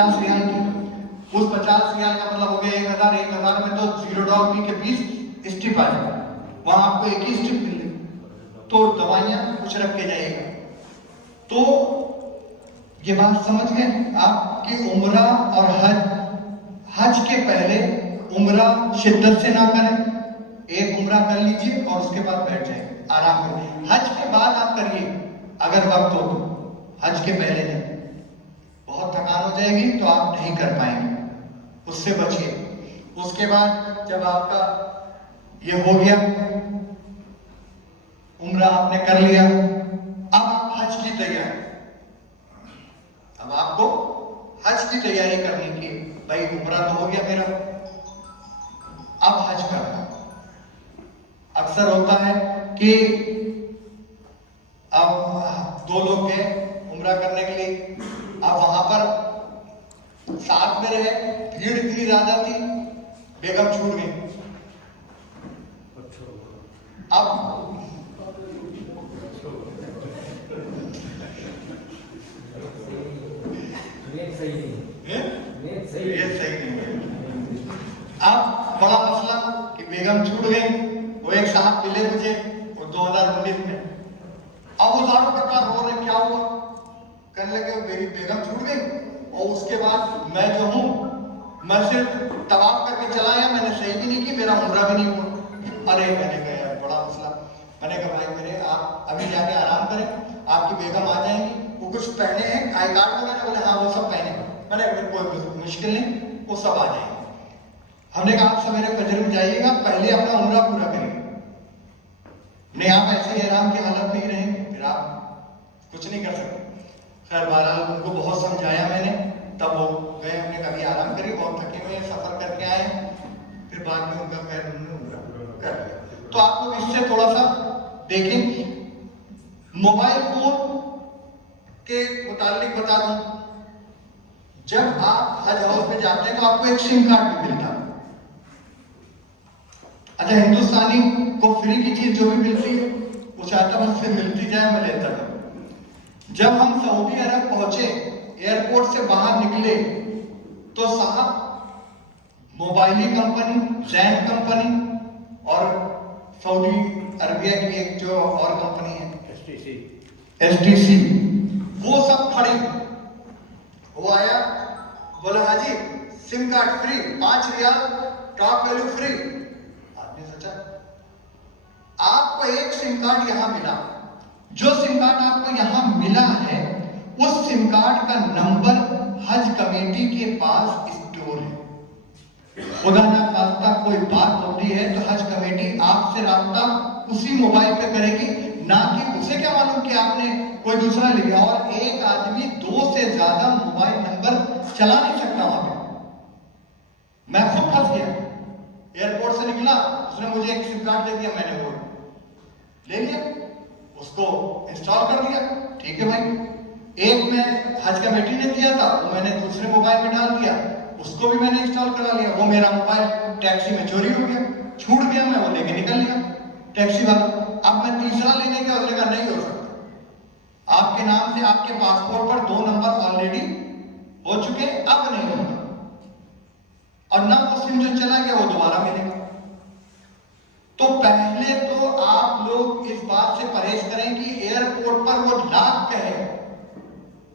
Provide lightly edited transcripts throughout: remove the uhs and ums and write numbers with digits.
50 रियाल की। उस 50 रियाल का मतलब हो गया 1000। 1000 में तो $0 के 20 स्ट्रिप आ जाए, वहां आपको एक ही स्ट्रिप मिल रही, तो दवाइयां कुछ रख के जाइएगा। तो ये बात समझ गए आप कि उम्रा और हज के पहले उम्रा शिद्दत से ना करें, एक उम्रा कर लीजिए और उसके बाद बैठ जाए आराम करिए। हज के बाद आप करिए अगर वक्त हो, हज के पहले नहीं, बहुत थकान हो जाएगी तो आप नहीं कर पाएंगे, उससे बचिए। उसके बाद जब आपका ये हो गया, उम्रा आपने कर लिया, अब आप हज की तैयारी, अब आपको हज की तैयारी करनी की। भाई उम्रा तो हो गया मेरा, अब हज करना। अक्सर होता है कि अब 2 लोग गए उम्रा करने के लिए, अब वहां पर साथ में रहे, भीड़ इतनी ज्यादा थी, बेगम छूट गई। अब ये सही नहीं है। अब बड़ा मसला कि बेगम छूट गई, वो एक साथ मिले मुझे और 2019 में। अब वो सारों प्रकार रो रहे, क्या हुआ? कहने लगे मेरी बेगम छूट गई और उसके बाद मैं जो हूँ, मैं सिर्फ तवाफ करके चला आया, मैंने सही भी नहीं की, मेरा उम्रा भी नहीं हुआ। अरे मैंने कहा यार बड़ा मसला। मैंने कहा भाई मेरे आप अभी जाके आराम करें, आपकी बेगम आ जाएंगी, वो कुछ पहने हैं आई कार्ड वगैरह, बोले हाँ वो सब पहने। मैंने कहा कोई मुश्किल नहीं, वो सब आ जाएंगे। हमने कहा आप सवेरे फजर में जाइएगा, पहले अपना उम्रा पूरा करिए, नहीं आप ऐसे ही आराम की हालत में ही रहेंगे, फिर आप कुछ नहीं कर सकते। खैर बहरहाल उनको बहुत समझाया मैंने, तब वो गए, हमने कभी आराम करी, बहुत थके हुए सफर करके आए, फिर बाद में उनका खैर उन्होंने उम्रा कर लिया। तो आप लोग इससे थोड़ा सा देखें। मोबाइल फोन के मुतालिक बता दूं, जब आप हज हाउस में जाते हैं तो आपको एक सिम कार्ड भी मिलता है। अच्छा, हिंदुस्तानी को फ्री की चीज जो भी मिलती है वो चाहता मुझसे मिलती जाए, मैं लेता जाऊं। जब हम सऊदी अरब पहुंचे, एयरपोर्ट से बाहर निकले, तो साहब मोबाइली कंपनी, जैन कंपनी और सऊदी अरबिया की एक जो और कंपनी है STC, वो सब खड़ी। वो आया, बोला हाजी सिम कार्ड फ्री, 5 रियाल टॉप वैल्यू फ्री। आपने सोचा आपको एक सिम कार्ड यहां मिला, जो सिम कार्ड आपको यहां मिला है उस सिम कार्ड का नंबर हज कमेटी के पास स्टोर है। खुदा ना खास्ता कोई बात होती है तो हज कमेटी आपसे राब्ता उसी मोबाइल पे करेगी, ना कि उसे क्या मालूम कि आपने कोई दूसरा ले लिया। और एक आदमी 2 से ज्यादा मोबाइल नंबर चला नहीं सकता वहां पे। मैं खुद फंस गया, एयरपोर्ट से निकला, उसने मुझे एक सिम कार्ड दे दिया, मैंने वो ले लिया, उसको इंस्टॉल कर दिया। ठीक है भाई, एक में हज कमेटी ने दिया था, वो मैंने दूसरे मोबाइल में डाल दिया, उसको भी मैंने इंस्टॉल करा लिया। वो मेरा मोबाइल टैक्सी में चोरी हो गया, छूट गया, मैं वो लेके निकल लिया टैक्सी वाला। अब मैं तीसरा लेने गया, उसने कहा नहीं हो सकता, आपके नाम से आपके पासपोर्ट पर 2 नंबर ऑलरेडी हो चुके, अब नहीं होगा, और ना वो सिम जो चला गया वो दोबारा मिलेगा। तो पहले तो आप लोग इस बात से परहेज करें कि एयरपोर्ट पर वो लाख कहे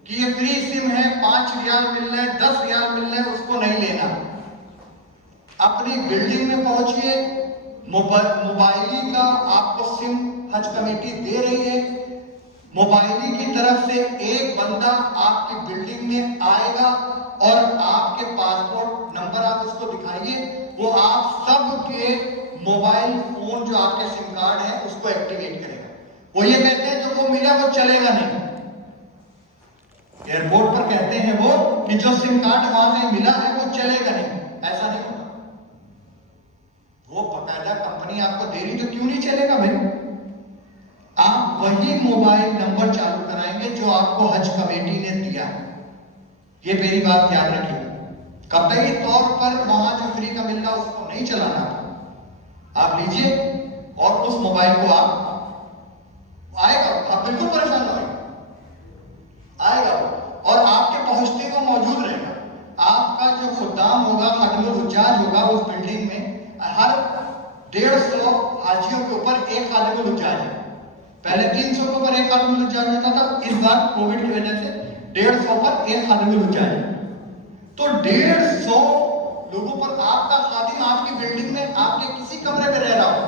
कि ये फ्री सिम है, 5 रियाल मिल रहे हैं, 10 रियाल मिल रहे हैं, उसको नहीं लेना। अपनी बिल्डिंग में पहुंचिए, मोबाइली का आपको सिम हज कमेटी दे रही है, मोबाइली की तरफ से एक बंदा आपकी बिल्डिंग में आएगा और आपके पासपोर्ट नंबर आप उसको दिखाइए, वो आप सबके मोबाइल फोन जो आपके सिम कार्ड है उसको एक्टिवेट करेगा। वो ये कहते हैं जो वो मिला वो चलेगा नहीं, एयरपोर्ट पर कहते हैं वो कि जो सिम कार्ड वहां से मिला है वो चलेगा नहीं, ऐसा नहीं होगा। वो बकायदा कंपनी आपको दे रही तो क्यों नहीं चलेगा भाई? आप वही मोबाइल नंबर चालू कराएंगे जो आपको हज कमेटी ने दिया है। ये मेरी बात याद रखिए, कतई तौर पर वहां जो फ्री का मिल रहा उसको नहीं चलाना, आप लीजिए और उस मोबाइल को आप आएगा, आप बिल्कुल परेशान हो आएगा और आपके पहुंचते को मौजूद रहेगा। रिचार्ज होगा उस बिल्डिंग में हर 150 हाजियों के ऊपर एक खादिमुल रिचार्ज है। पहले 300 के ऊपर एक खादिमुल रिचार्ज होता था, इस बार कोविड की वजह से 150 पर एक खादिमुल रिचार्ज है। तो 150 लोगों पर आपका खादिम आपकी बिल्डिंग में आपके किसी कमरे में रह रहा हो,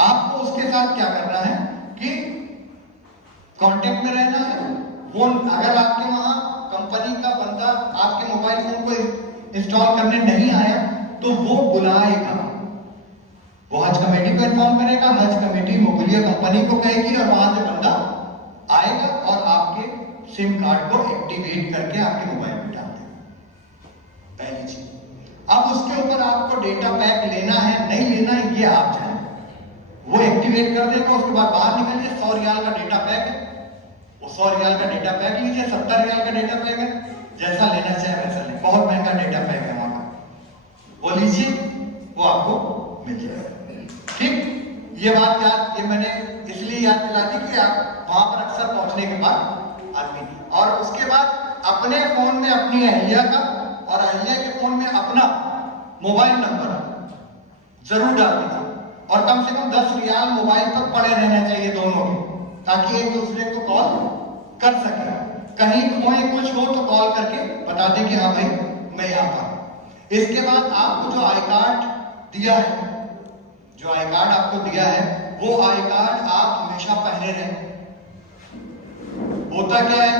आपको उसके साथ क्या करना है कि कांटेक्ट में रहना है। फोन अगर आपके वहां कंपनी का बंदा आपके मोबाइल फोन को इंस्टॉल करने नहीं आया तो वो बुलाएगा, वो हज कमेटी को इन्फॉर्म करेगा, हज कमेटी मोबाइलिया कंपनी को कहेगी और वहां से बंदा आएगा और आपके सिम कार्ड को एक्टिवेट करके आपके मोबाइल में डाल देगा। पहली चीज। अब उसके ऊपर आपको डेटा पैक लेना है नहीं लेना है ये आप जाने, वो एक्टिवेट कर देगा। उसके बाद बाहर निकलिए, 100 रियाल का डेटा पैक है, वो 100 रियाल का डेटा पैक लीजिए, 70 रियाल का डेटा पैक है, जैसा लेना चाहे वैसा ले, बहुत महंगा डेटा पैक है वहां का, वो लीजिए, वो आपको मिल जाएगा। ठीक, ये बात याद, ये मैंने इसलिए याद दिला दी कि आप वहां पर अक्सर पहुंचने के बाद आदमी, और उसके बाद अपने फोन में अपनी अहलिया का और अहलिया के फोन में अपना मोबाइल नंबर जरूर डाल दीजिए, और कम से कम 10 रियाल मोबाइल पर पड़े रहना चाहिए दोनों के, ताकि एक दूसरे को कॉल कर सके। कहीं खोए कुछ हो तो कॉल करके बता दें कि हाँ भाई मैं यहाँ पर। इसके बाद आपको जो आई कार्ड दिया है, जो आई कार्ड आपको दिया है, वो आई कार्ड आप हमेशा पहने रहें। होता क्या है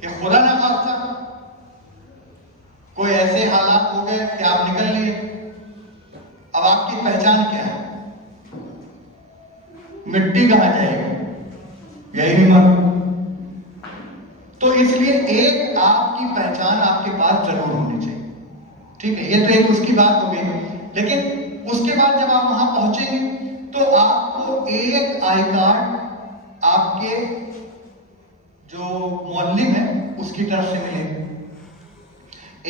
कि खुदा ना खास्ता कोई ऐसे हालात हो गए कि आप निकल लिए, अब आपकी पहचान क्या है? मिट्टी कहां जाएगी? यही मत। तो इसलिए एक आपकी पहचान आपके पास जरूर होनी चाहिए। ठीक है, ये तो एक उसकी बात हो गई। लेकिन उसके बाद जब आप वहां पहुंचेंगे तो आपको एक आई कार्ड आपके जो मौल्लिम है उसकी तरफ से मिलेगा।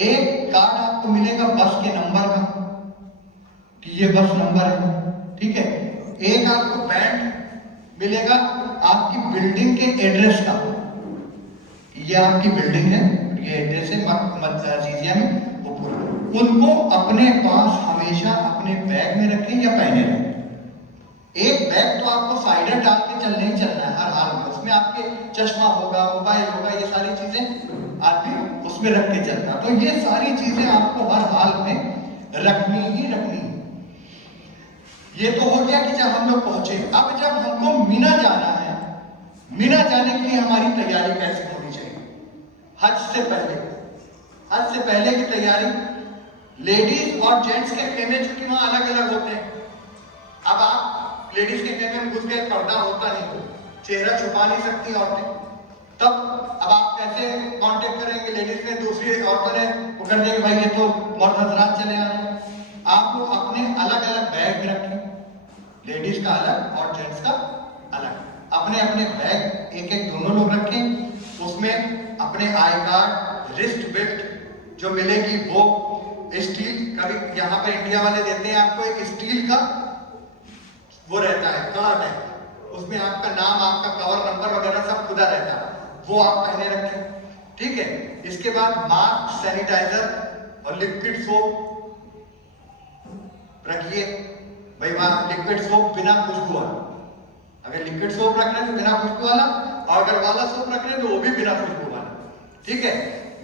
एक कार्ड आपको मिलेगा बस के नंबर का कि ये बस नंबर है। ठीक है, एक आपको बैंड मिलेगा आपकी बिल्डिंग के एड्रेस का, ये आपकी बिल्डिंग है, ये एड्रेस है मस्जिदिया में, वो पूरा उनको अपने पास हमेशा अपने बैग में रखें या पहने रखें। एक बैग तो आपको साइडर डाल के चलने ही चलना है हर हाल में, उसमें आपके चश्मा होगा, मोबाइल होगा, ये सारी चीजें आदमी उसमें रख के चलता। तो ये सारी चीजें आपको हर हाल में रखनी ही रखनी है। ये तो हो गया कि जब हम लोग पहुंचे। अब जब हमको मीना जाना है, मीना जाने के लिए हमारी तैयारी कैसे होनी चाहिए? हज से पहले, हज से पहले की तैयारी, लेडीज और जेंट्स के खेमे चूंकि वहां अलग अलग होते हैं। अब आप लेडीज के खेमे में घुस गए, पर्दा होता नहीं, चेहरा छुपा नहीं सकती औरतें, तब अब आप कैसे कांटेक्ट करेंगे? लेडीज ने दूसरी औरतों ने पकड़ दिया कि भाई ये तो मर्द हजरात चले आ रहे हैं। आप लोग अपने अलग अलग बैग में रखें, लेडीज का अलग और जेंट्स का अलग, अपने अपने बैग एक एक दोनों लोग रखें। उसमें अपने आई कार्ड, रिस्ट बेल्ट जो मिलेगी वो स्टील, कभी यहाँ पर इंडिया वाले देते हैं आपको एक स्टील का वो रहता है कड़ा टाइप, उसमें आपका नाम, आपका कवर नंबर वगैरह सब खुदा रहता है, वो आप पहने रखें। ठीक है, इसके बाद मास्क, सैनिटाइजर और लिक्विड सोप रखिए। भाई वहां लिक्विड सोप बिना खुशबू वाला, अगर लिक्विड सोप रख रहे हैं तो बिना खुशबू वाला, और अगर वाला सोप रख रहे हैं तो वो भी बिना खुशबू वाला। ठीक है,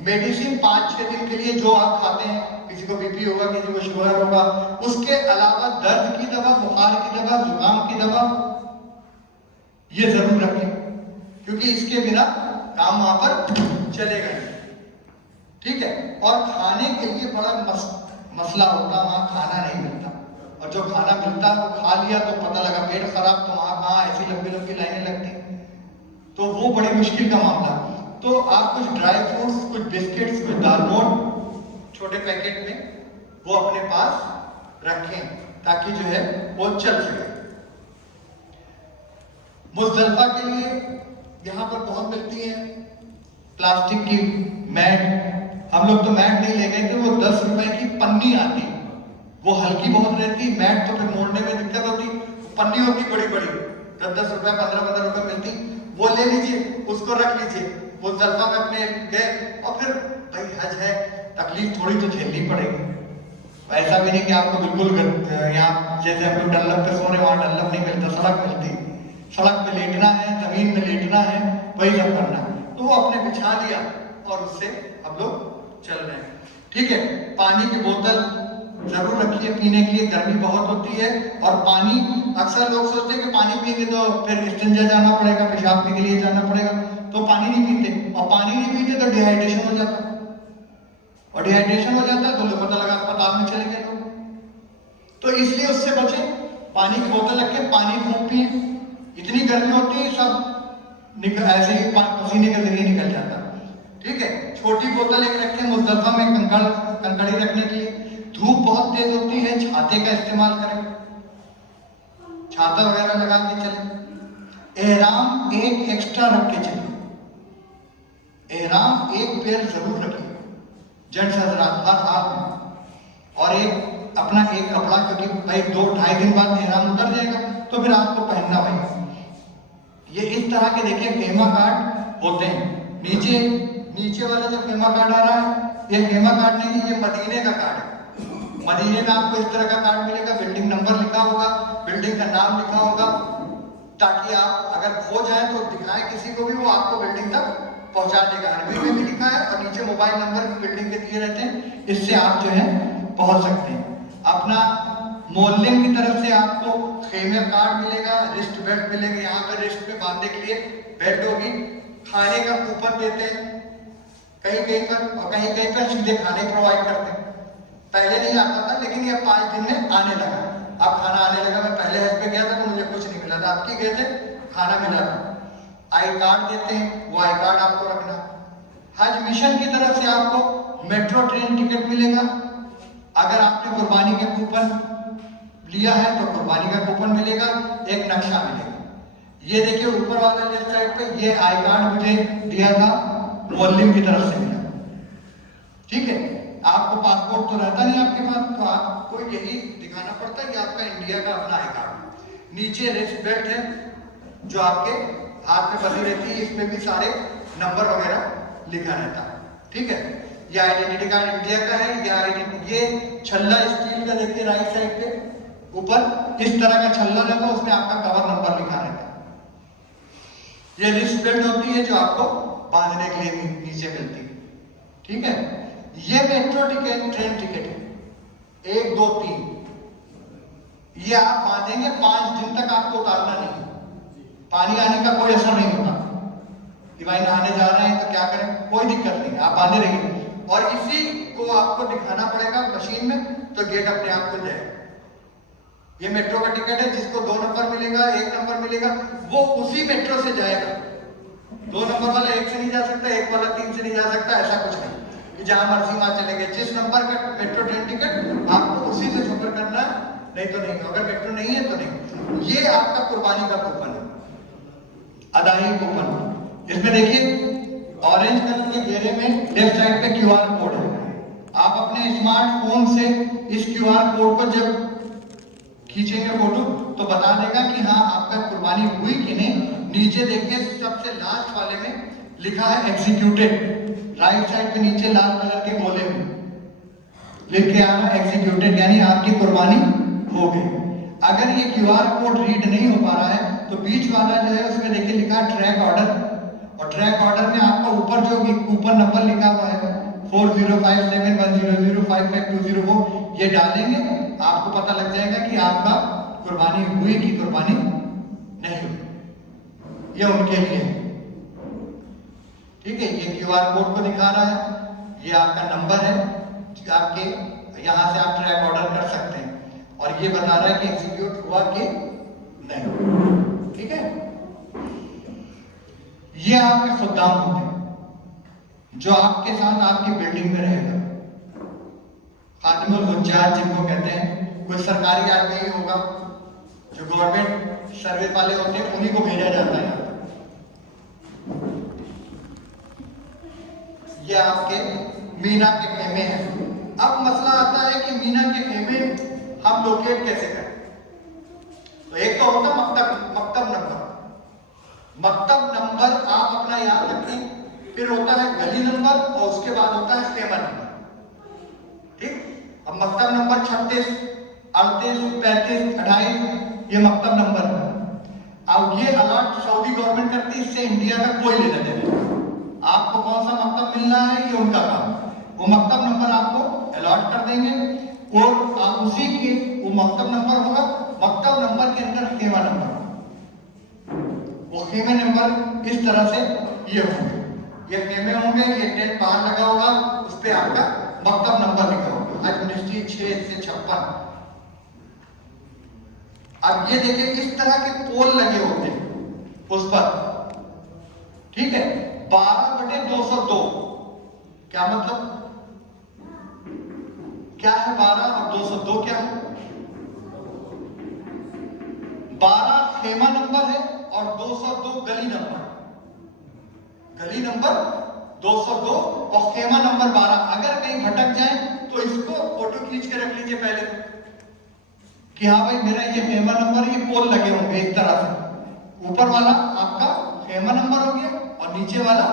मेडिसिन 5-6 दिन के लिए जो आप खाते हैं, किसी को बीपी होगा, किसी को शुगर होगा, उसके अलावा दर्द की दवा, बुखार की दवा, जुकाम की दवा ये जरूर रखें, क्योंकि इसके बिना काम वहां पर चलेगा नहीं। ठीक है, और खाने के लिए बड़ा मसला होता, वहां खाना नहीं मिलता, और जो खाना मिलता वो खा लिया तो पता लगा पेट खराब, तो वहां कहाँ ऐसी लंबी लंबी लाइनें लगती, तो वो बड़ी मुश्किल का मामला। तो आप कुछ ड्राई फ्रूट्स, कुछ बिस्किट्स, कुछ दालमोट छोटे पैकेट में वो अपने पास रखें, ताकि जो है वो चल सके। मुज़दलिफा के लिए यहाँ पर बहुत मिलती है प्लास्टिक की मैट। हम लोग तो मैट नहीं ले गए थे, वो 10 रुपए की पन्नी आती, वो हल्की बहुत रहती, मैट तो फिर मोड़ने में दिक्कत होती, पन्नी होती बड़ी बड़ी, 10-10 रुपए 15-15 रुपए मिलती, वो ले लीजिए, उसको रख लीजिए। मुज़दलिफ़ा में अपने गए और फिर भाई हज है, तकलीफ थोड़ी तो झेलनी पड़ेगी। ऐसा भी नहीं कि आपको बिल्कुल यहाँ जैसे हम लोग डल्लब पे सो रहे वहाँ डल्लब नहीं मिलता, सड़क मिलती, सड़क पे लेटना है, जमीन में लेटना है, वही सब करना है। तो वो अपने बिछा लिया और उससे हम लोग चल रहे हैं। ठीक है, पानी की बोतल जरूर रखिए पीने के लिए, गर्मी बहुत होती है। और पानी, अक्सर लोग सोचते हैं कि पानी पिएंगे तो फिर इस्तिंजा जाना पड़ेगा, पेशाब के लिए जाना पड़ेगा, तो पानी नहीं पीते। और पानी नहीं पीते तो डिहाइड्रेशन हो जाता, और डिहाइड्रेशन हो जाता तो लोग पता लगा अस्पताल में चले गए लोग। तो इसलिए उससे बचें, पानी की बोतल रखें, पानी खूब पिए। इतनी गर्मी होती है सब ऐसे ही पसीने के जरिए निकल जाता। ठीक है, छोटी बोतल एक रखें मुज़दलिफ़ा में कंकड़ी रखने के लिए। धूप बहुत तेज होती है, छाते का इस्तेमाल करें, छाता वगैरह लगा के चले। एहराम एक एक्स्ट्रा रख के चले, एहराम एक पेयर जरूर रखिए जेंट्स हजरात हर हाल में। और एक अपना एक कपड़ा, क्योंकि भाई 2-2.5 दिन बाद एहराम उतर जाएगा तो फिर आपको पहनना भाई। ये इस तरह के देखिए खेमा कार्ड होते हैं। नीचे वाला जो खेमा कार्ड आ रहा है, ये खेमा कार्ड नहीं, ये मदीने का कार्ड है। मदीने का आपको इस तरह का कार्ड मिलेगा, बिल्डिंग नंबर लिखा होगा, बिल्डिंग का नाम लिखा होगा, ताकि आप अगर खो जाए तो दिखाएं किसी को भी, वो आपको बिल्डिंग तक पहुंचा देगा। अरबी में भी लिखा है और नीचे मोबाइल नंबर भी बिल्डिंग के दिए रहते हैं, इससे आप जो है पहुंच सकते हैं। अपना मोहल्ले की तरफ से आपको खेमे कार्ड मिलेगा, रिस्ट बेल्ट मिलेगा, यहाँ पे रिस्ट में बांधने के लिए बेल्ट होगी। खाने का कूपन देते हैं कहीं पर, और कहीं पर सीधे खाने प्रोवाइड करते हैं। पहले नहीं आता था, लेकिन ये 5 दिन में आने लगा, अब खाना आने लगा। मैं पहले हज पे गया था तो मुझे कुछ नहीं मिला था, आपकी गए थे खाना मिला था। आई कार्ड देते हैं, वो आई कार्ड आपको रखना। हज मिशन की तरफ से आपको मेट्रो ट्रेन टिकट मिलेगा। अगर आपने कुर्बानी के कूपन लिया है तो कुर्बानी का कूपन मिलेगा, एक नक्शा मिलेगा। ये देखिए ऊपर वाला लेफ्ट साइड पे, ये आई कार्ड मुझे दिया था मोहल्लिम की तरफ से मिला। ठीक है, आपको पासपोर्ट तो रहता नहीं आपके पास, तो आपको यही दिखाना पड़ता है कि आपका इंडिया का अपना आई कार्ड। नीचे रिस्ट बेल्ट है जो आपके हाथ में बंधी रहती है, इसमें भी सारे नंबर वगैरह लिखा रहता है। ठीक है, ये आइडेंटिटी कार्ड इंडिया का है। ये छल्ला स्टील का देखिए राइट साइड पे ऊपर इस तरह का छल्ला रहता है, उसमें आपका कवर नंबर लिखा रहता है। ये रिस्ट बेल्ट होती है जो आपको बांधने के लिए नीचे मिलती है। ठीक है, ये मेट्रो टिकट, ट्रेन टिकट है 1, 2, 3। ये आप बांधेंगे, 5 दिन तक आपको उतारना नहीं, पानी आने का कोई असर नहीं होता कि भाई नहाने जा रहे हैं तो क्या करें, कोई दिक्कत नहीं, आप बांधे रहिए। और इसी को आपको दिखाना पड़ेगा मशीन में, तो गेट अपने आप खुल जाएगा। ये मेट्रो का टिकट है, जिसको 2 नंबर मिलेगा, 1 नंबर मिलेगा, वो उसी मेट्रो से जाएगा। 2 नंबर वाला 1 से नहीं जा सकता, 1 वाला 3 से नहीं जा सकता, ऐसा कुछ नहीं कि जहां मर्जी वहां चले गए। जिस नंबर का मेट्रो ट्रेन टिकट आपको उसी से सफर करना है, नहीं तो नहीं। अगर मेट्रो नहीं है तो नहीं। ये आपका कुर्बानी का कूपन है, अदाई कूपन। इसमें देखिए ऑरेंज कलर के घेरे में लेफ्ट साइड पे QR कोड है। आप अपने स्मार्टफोन से इस QR कोड को जब खींचेंगे फोटो तो बता देगा कि हाँ आपका कुर्बानी हुई कि नहीं। नीचे देखिए सबसे लास्ट वाले में लिखा है एग्जीक्यूटेड, राइट साइड पे नीचे लाल कलर के गोले में लिख के आ रहा है एग्जीक्यूटेड, यानी आपकी कुर्बानी हो गई। अगर ये QR कोड रीड नहीं हो पा रहा है तो बीच वाला जो है उसमें देखिए लिखा ट्रैक ऑर्डर, और ट्रैक ऑर्डर में आपका ऊपर जो कूपन नंबर लिखा हुआ है 405710055204, ये डालेंगे, आपको पता लग जाएगा कि आपका कुर्बानी हुई कि कुर्बानी नहीं हुई। ये उनके लिए, ठीक है, ये QR कोड को दिखा रहा है, ये आपका नंबर है, आपके यहां से आप ट्रैक ऑर्डर कर सकते हैं, और ये बता रहा है कि एग्जीक्यूट हुआ कि नहीं। ठीक है, ये आपके खुद्दाम होते हैं जो आपके साथ आपकी बिल्डिंग में रहेगा। खादिमुल हुज्जाज जिनको कहते हैं, कोई सरकारी आदमी ही होगा जो गवर्नमेंट सर्विस वाले होते हैं, उन्हीं को भेजा जाता है। ये आपके मीना के खेमे हैं। अब मसला आता है कि मीना के खेमे हम लोकेट कैसे करें। तो एक तो होता मकतब नंबर। मकतब नंबर आप अपना याद रखें, फिर होता है गली नंबर और उसके बाद होता है खेमा नंबर। ठीक, अब मकतब नंबर 36, 38, 35, 28 ये मकतब नंबर है। अब ये अलॉट सऊदी गवर्नमेंट करती है, इससे इंडिया का कोई लेना देना नहीं। आपको कौन सा मकतब मिलना है ये उनका काम, वो मकतब नंबर आपको अलॉट कर देंगे और आप उसी के वो मकतब नंबर होगा, मकतब नंबर के अंदर खेमा नंबर, वो खेमे नंबर इस तरह से ये होंगे, ये खेमे होंगे, ये टेंट बाहर लगा होगा, उस पर आपका मकतब नंबर लिखा होगा, एडमिनिस्ट्री 6 से 56। अब ये देखिए इस तरह के पोल लगे होते हैं उस पर, ठीक है। 12/202 क्या मतलब, क्या है 12 और 202 क्या है? 12 खेमा नंबर है और 202 गली नंबर, गली नंबर 202 और खेमा नंबर 12। अगर कहीं भटक जाए तो इसको फोटो खींच के रख लीजिए पहले कि हाँ भाई मेरा ये खेमा नंबर, ये पोल लगे होंगे इस तरह से, ऊपर वाला आपका खेमा नंबर हो गया और नीचे वाला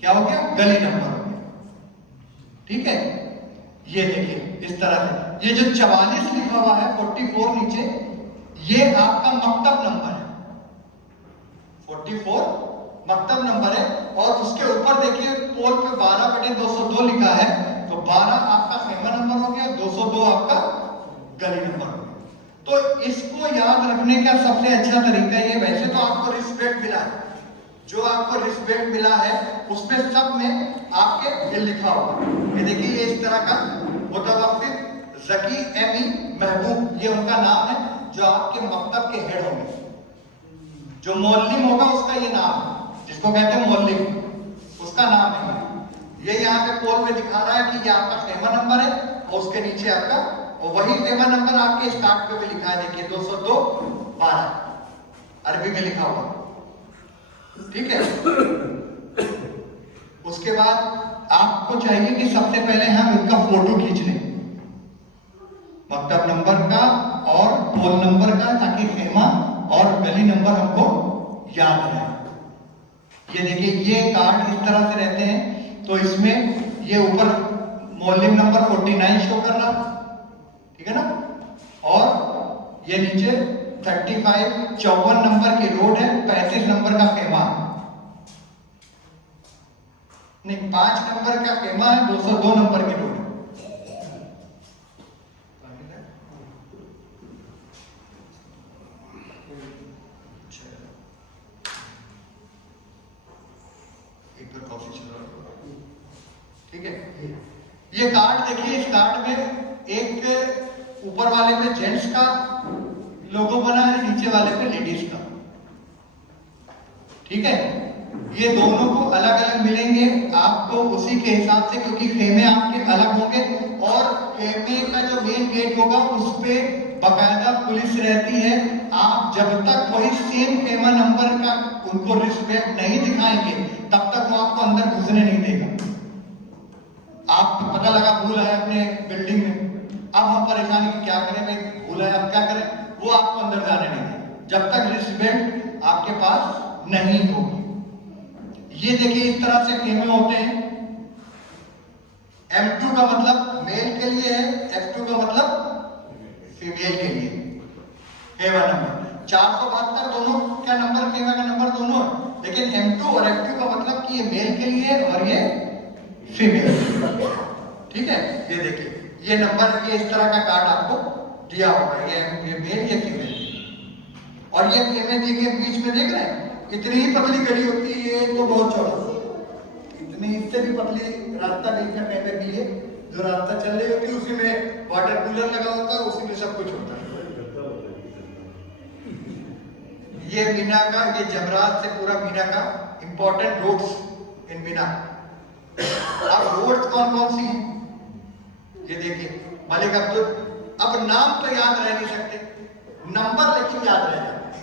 क्या हो गया, गली नंबर हो गया, ठीक है। ये देखिए इस तरह से, ये जो 44 लिखा हुआ है 44 नीचे, ये आपका मकतब नंबर है, 44 मकतब नंबर है। और उसके ऊपर देखिए पोल पे 12/202 लिखा है, तो 12 आपका खेमा नंबर हो गया, 202 आपका गली नंबर हो गया। तो इसको याद रखने का सबसे अच्छा तरीका ये, वैसे तो आपको रिस्पेक्ट मिला है, जो आपको रिस्पेक्ट मिला है उसमें सब में आपके ये लिखा होगा। ये देखिए ये इस तरह का मुतवक्किफ ज़की एमी महबूब, ये उनका नाम है, जो आपके मकतब के हेड होंगे। जो मौल्लिम होगा उसका ये नाम है, जिसको कहते हैं मौल्लिम, उसका नाम है ये। यहाँ पे पोल में दिखा रहा है कि ये आपका खेमा नंबर है और उसके नीचे आपका, और वही खेमा नंबर आपके स्टार्ट पे भी लिखा है, देखिए 202/12 अरबी में लिखा हुआ, ठीक है। उसके बाद आपको चाहिए कि सबसे पहले हम इनका फोटो खींच लें, मकतब नंबर का और पोल नंबर का, ताकि खेमा और गली नंबर हमको याद रहे। ये देखिए ये कार्ड इस तरह से रहते हैं, तो इसमें ये ऊपर मौलिम नंबर 49 शो कर रहा, ठीक है ना, और ये नीचे 35 54 नंबर की रोड है, 35 नंबर का खेमा नहीं, 5 नंबर का खेमा है, 202 नंबर की रोड है। ठीक है, ये कार्ड देखिए, इस कार्ड में एक ऊपर वाले पे जेंट्स का लोगो बना है, नीचे वाले पे लेडीज का, ठीक है। ये दोनों को अलग अलग मिलेंगे आपको उसी के हिसाब से, क्योंकि खेमे आपके अलग होंगे और खेमे का जो मेन गेट होगा उस पे बाकायदा पुलिस रहती है। आप जब तक वही सेम खेमा नंबर का उनको रिस्पेक्ट नहीं दिखाएंगे तब तक वो आपको अंदर घुसने नहीं देगा। आपको पता लगा भूल है अपने बिल्डिंग में, अब हम परेशानी की क्या करें भाई, भूल है अब क्या करें, वो आपको अंदर जाने नहीं देगा जब तक रिस्पेक्ट आपके पास नहीं होगी। ये देखिए इस तरह से खेमे होते हैं। M2 का मतलब मेल के लिए है, F2 का मतलब फीमेल के लिए। खेमा नंबर 472 दोनों का नंबर, खेमा का नंबर दोनों है, लेकिन M2 और F2 का मतलब कि ये मेल के लिए और ये फीमेल, ठीक है। ये देखिए ये नंबर, ये इस तरह का कार्ड आपको दिया होगा, ये मेल ये फीमेल। और ये खेमे देखिए बीच में देख रहे हैं, इतनी ही पतली गली होती है, ये तो बहुत चौड़ा, इतनी इससे भी पतली रास्ता बीच में खेमे भी है, जो रास्ता चल रही होती है उसी में वाटर कूलर लगा होता है, उसी में सब कुछ होता है। ये मीना का, ये जमरात से पूरा मीना का इंपॉर्टेंट रोड्स इन मीना। अब रोड्स कौन कौन सी हैं ये देखिए, मलिक अब्दुल, अब नाम तो याद रह नहीं सकते, नंबर लेकिन याद रह जाते,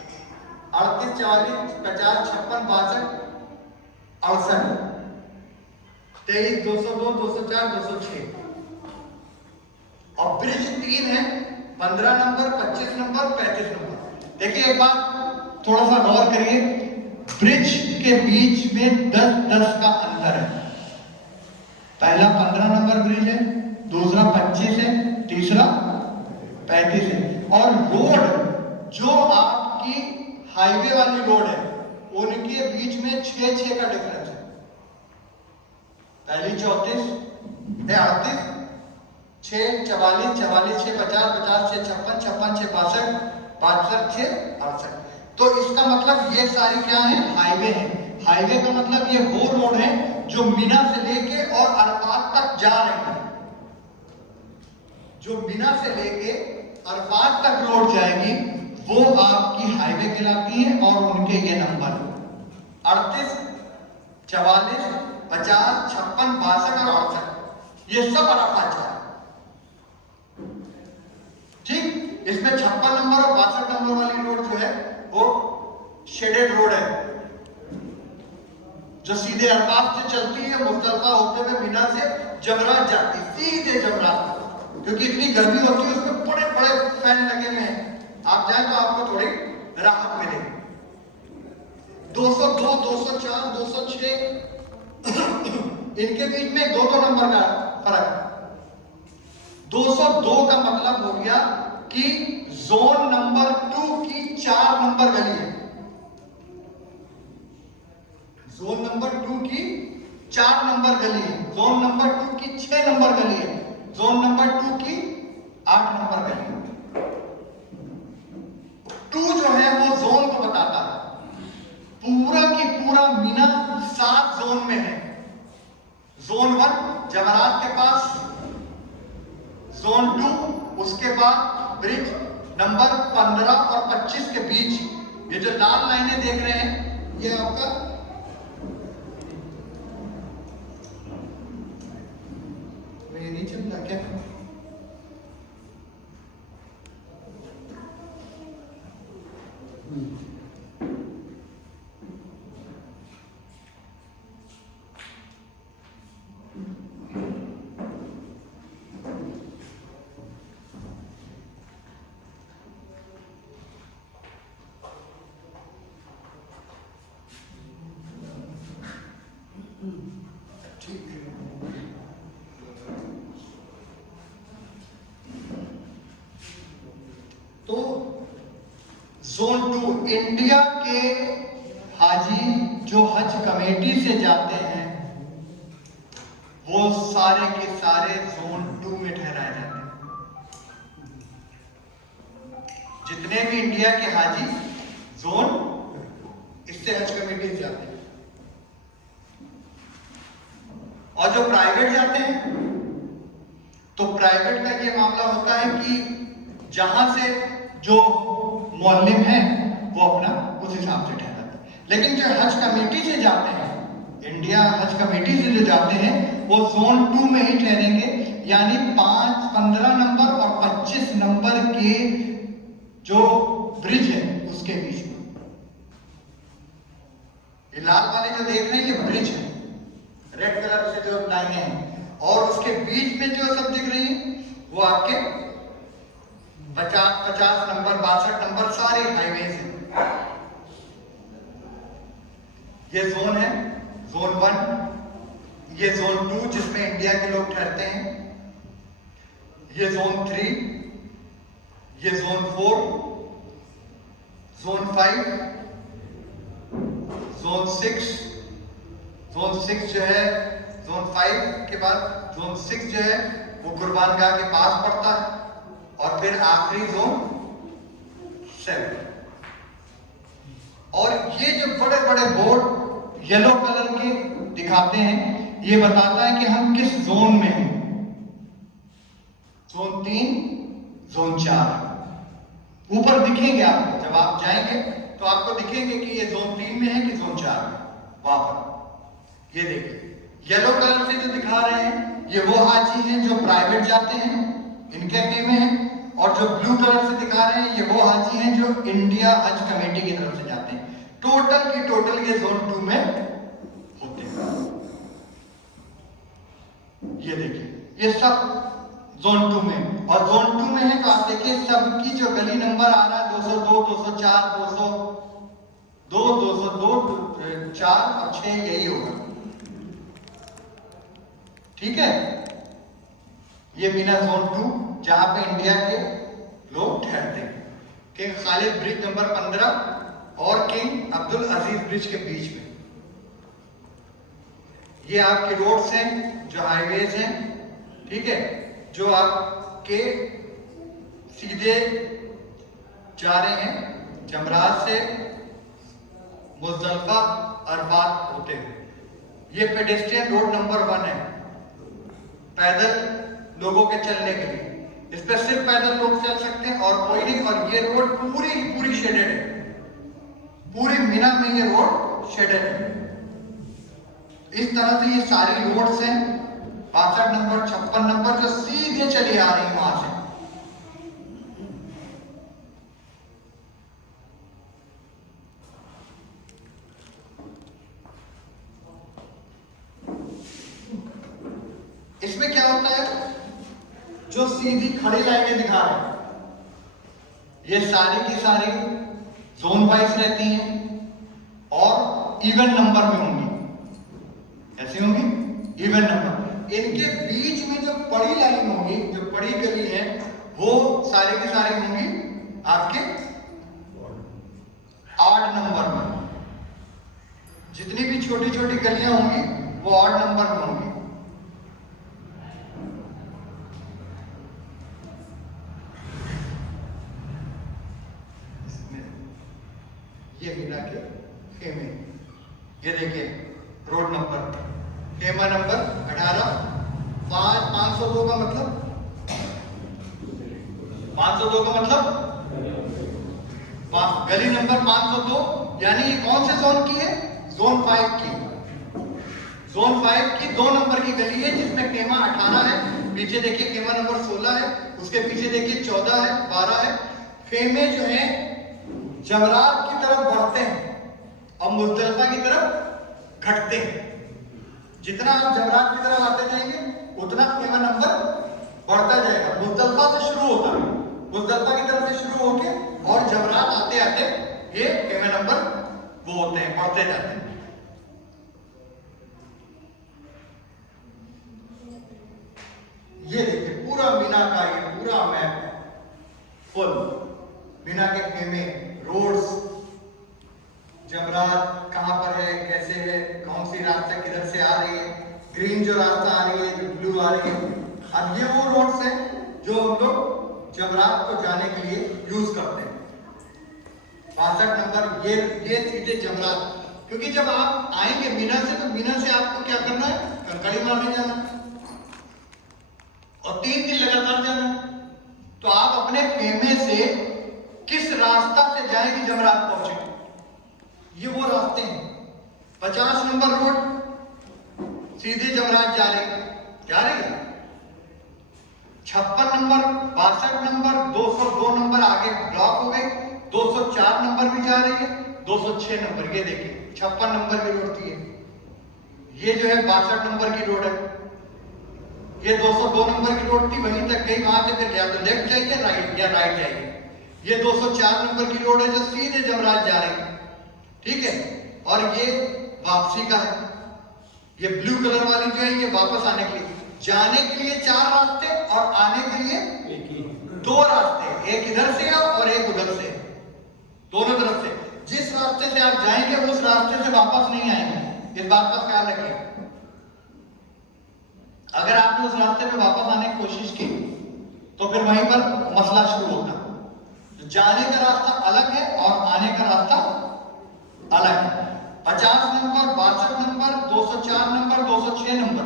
38 44 50 56 62 68 23 202 204 206। और ब्रिज 3 है, 15 नंबर 25 नंबर 35 नंबर। देखिए एक बात थोड़ा सा गौर करिए, ब्रिज के बीच में 10-10 का अंतर है। पहला 15 नंबर ब्रिज है, दूसरा 25 है, तीसरा 35 है। और रोड जो आपकी हाईवे वाली रोड है उनके बीच में 6-6 का डिफरेंस है। पहली 34 है 38, 6 44, 44 6 50, 50 6 56, 56 6 62, 62 6 68। तो इसका मतलब ये सारी क्या है, हाईवे है। हाईवे का मतलब ये वो रोड है जो मीना से लेके और अरफात तक जा रही है। जो मीना से लेके अरफात तक रोड जाएगी वो आपकी हाईवे कहलाती है। और उनके ये नंबर 38, 44, 50, 56, 62 और 68 ये सब अरफात जा रहे हैं। ठीक, इसमें 56 नंबर और 62 नंबर वाली रोड जो है वो शेडेड रोड है, जो सीधे अरफात से चलती है, मुस्तल्फा होते हुए मीना से जमरात जाती है, सीधे जमरात। क्योंकि इतनी गर्मी होती है उसमें बड़े बड़े फैन लगे हुए हैं, आप जाए तो आपको थोड़ी राहत मिलेगी। 202, 204, 206 इनके बीच में 2 नंबर का फर्क। 202 का मतलब हो गया कि जोन नंबर 2 की 4 नंबर गली है। जोन नंबर 2 की 4 नंबर गली है, जोन नंबर 2 की 6 नंबर गली है, जोन नंबर 2 की 8 नंबर गली है। 2 जो है वो जोन को बताता है। पूरा की पूरा मीना 7 जोन में है। जोन 1 जवाहरात के पास, जोन 2 उसके बाद ब्रिज नंबर 15 और 25 के बीच। ये जो लाल लाइनें देख रहे हैं ये आपका नहीं चल रहा क्या? तो जोन 2 इंडिया के हाजी जो हज कमेटी से जाते हैं वो सारे के सारे जोन 2 में ठहराए जाते हैं। जितने भी इंडिया के हाजी जोन इससे हज कमेटी से जाते हैं। और जो प्राइवेट जाते हैं तो प्राइवेट का ये मामला होता है कि जहां से जो मौलिम है वो अपना उस हिसाब से ठहराते हैं। लेकिन जो हज कमेटी से जाते हैं, इंडिया हज कमेटी से जो जाते हैं वो जोन 2 में ही ठहरेंगे, यानी 5, 15 नंबर और 25 नंबर के जो ब्रिज है उसके बीच में। ये लाल वाले जो देख रहे हैं ये ब्रिज है, रेड कलर से जो लाइनें हैं, और उसके बीच में जो सब दिख रही है वो आपके 50 नंबर 62 नंबर सारे हाईवे हैं। ये जोन है जोन 1, ये जोन 2 जिसमें इंडिया के लोग ठहरते हैं, ये जोन 3, ये जोन 4, जोन 5, जोन 6, जोन 6 जो है जोन 5 के बाद जोन 6 जो है वो कुर्बान गाह के पास पड़ता है, और फिर आखिरी जोन 7। और ये जो बड़े बड़े बोर्ड येलो कलर के दिखाते हैं ये बताता है कि हम किस जोन में हैं। जोन 3, जोन 4 ऊपर दिखेंगे आपको, जब आप जाएंगे तो आपको दिखेंगे कि ये जोन 3 में है कि जोन 4 में। वहां पर ये देखिए येलो कलर से जो दिखा रहे हैं ये वो हाजी हैं जो प्राइवेट जाते हैं, इनके पे में है। और जो ब्लू कलर से दिखा रहे हैं ये वो हाजी हैं जो इंडिया हज कमेटी की तरफ से जाते हैं। टोटल की टोटल ये जोन 2 में होते हैं। ये देखिए ये सब जोन 2 में, और जोन 2 में है तो आप देखिए सबकी जो गली नंबर आ रहा है 202, 204, 200, 2, 202, 4 और 6 यही होगा। ठीक है, ये मीना जोन 2 जहां पे इंडिया के लोग ठहरते हैं। किंग खालिद ब्रिज नंबर 15 और किंग अब्दुल अजीज ब्रिज के बीच में। ये आपके रोड्स हैं, जो हाईवेज हैं, ठीक है, जो आपके सीधे जा रहे हैं जमरात से मुज़दलिफा अरफात होते हुए। ये पेडेस्ट्रियन रोड नंबर 1 है पैदल लोगों के चलने के लिए। इस पर सिर्फ पैदल लोग चल सकते हैं और कोई नहीं। और ये रोड पूरी शेडेड है, पूरी मीना में ये रोड शेडेड है। इस तरह से ये सारी रोड्स हैं 62 नंबर, 56 नंबर, जो सीधे चली आ रही है वहां से। इसमें क्या होता है, जो सीधी खड़ी लाइनें दिखा रहे हैं ये सारी की सारी जोन वाइज रहती हैं और इवन नंबर में होंगी। ऐसी होंगी इवन नंबर। इनके बीच में जो बड़ी लाइन होगी, जो बड़ी गली है, वो सारी की सारी होंगी आपके ऑड नंबर में। जितनी भी छोटी छोटी गलियां होंगी वो ऑड नंबर में होंगी। ये मीना के खेमे, ये देखिए रोड नंबर, खेमा नंबर 18, 502 का मतलब 502 का मतलब गली नंबर 502, यानी ये कौन से जोन की है? जोन 5 की। जोन 5 की 2 नंबर की गली है जिसमें खेमा 18 है, पीछे देखिए खेमा नंबर 16 है, उसके पीछे देखिए 14 है, 12 है। खेमे जो है जमरात की तरफ बढ़ते हैं और मुज़दलिफा की तरफ घटते हैं। जितना आप जमरात की तरफ आते जाएंगे उतना खेमा नंबर बढ़ता जाएगा। मुज़दलिफा से शुरू होता है, मुज़दलिफा की तरफ से शुरू होके और जमरात आते आते ये खेमा नंबर वो होते हैं, बढ़ते जाते हैं। ये देखिए पूरा मीना का ये पूरा मैप फुल मीना के खेमे, रोड्स, जमरात कहां पर है, कैसे है, कौन सी रास्ता किधर से आ रही है, ग्रीन जो रास्ता आ रही है, जो ब्लू आ रही है। अब ये वो रोड्स हैं जो हम लोग जमरात को जाने के लिए यूज करते हैं। 62 नंबर ये सीधे जमरात, क्योंकि जब आप आएंगे मीना से तो मीना से आपको क्या करना है, कंकड़ी मारने जाना है और 3 दिन लगातार जाना है। तो आप अपने खेमे से किस रास्ता से जाएंगे जमरात पहुंचे, ये वो रास्ते हैं। 50 नंबर रोड सीधे जमरात जा रही है। 56 नंबर, 62 नंबर, 202 नंबर आगे ब्लॉक हो गए, 204 नंबर भी जा रही है, 206 नंबर ये देखिए 56 नंबर की रोड थी ये जो है 62 नंबर की रोड है। ये 202 नंबर की रोड थी, वहीं तक गई, वहां से फिर या तो लेफ्ट जाइए या राइट जाइए। ये 204 नंबर की रोड है जो सीधे जमरात जा रही है, ठीक है। और ये वापसी का है, ये ब्लू कलर वाली जो है ये वापस आने के लिए। जाने के लिए 4 रास्ते और आने के लिए 2 रास्ते, एक इधर से और एक उधर से, दोनों तरफ से। जिस रास्ते से आप जाएंगे उस रास्ते से वापस नहीं आएंगे, इस बात का ख्याल रखिए। अगर आपने उस रास्ते पे वापस आने की कोशिश की तो फिर वहीं पर मसला शुरू होगा। जाने का रास्ता अलग है और आने का रास्ता अलग है। 50 number, 62 number, 204 number, 206 number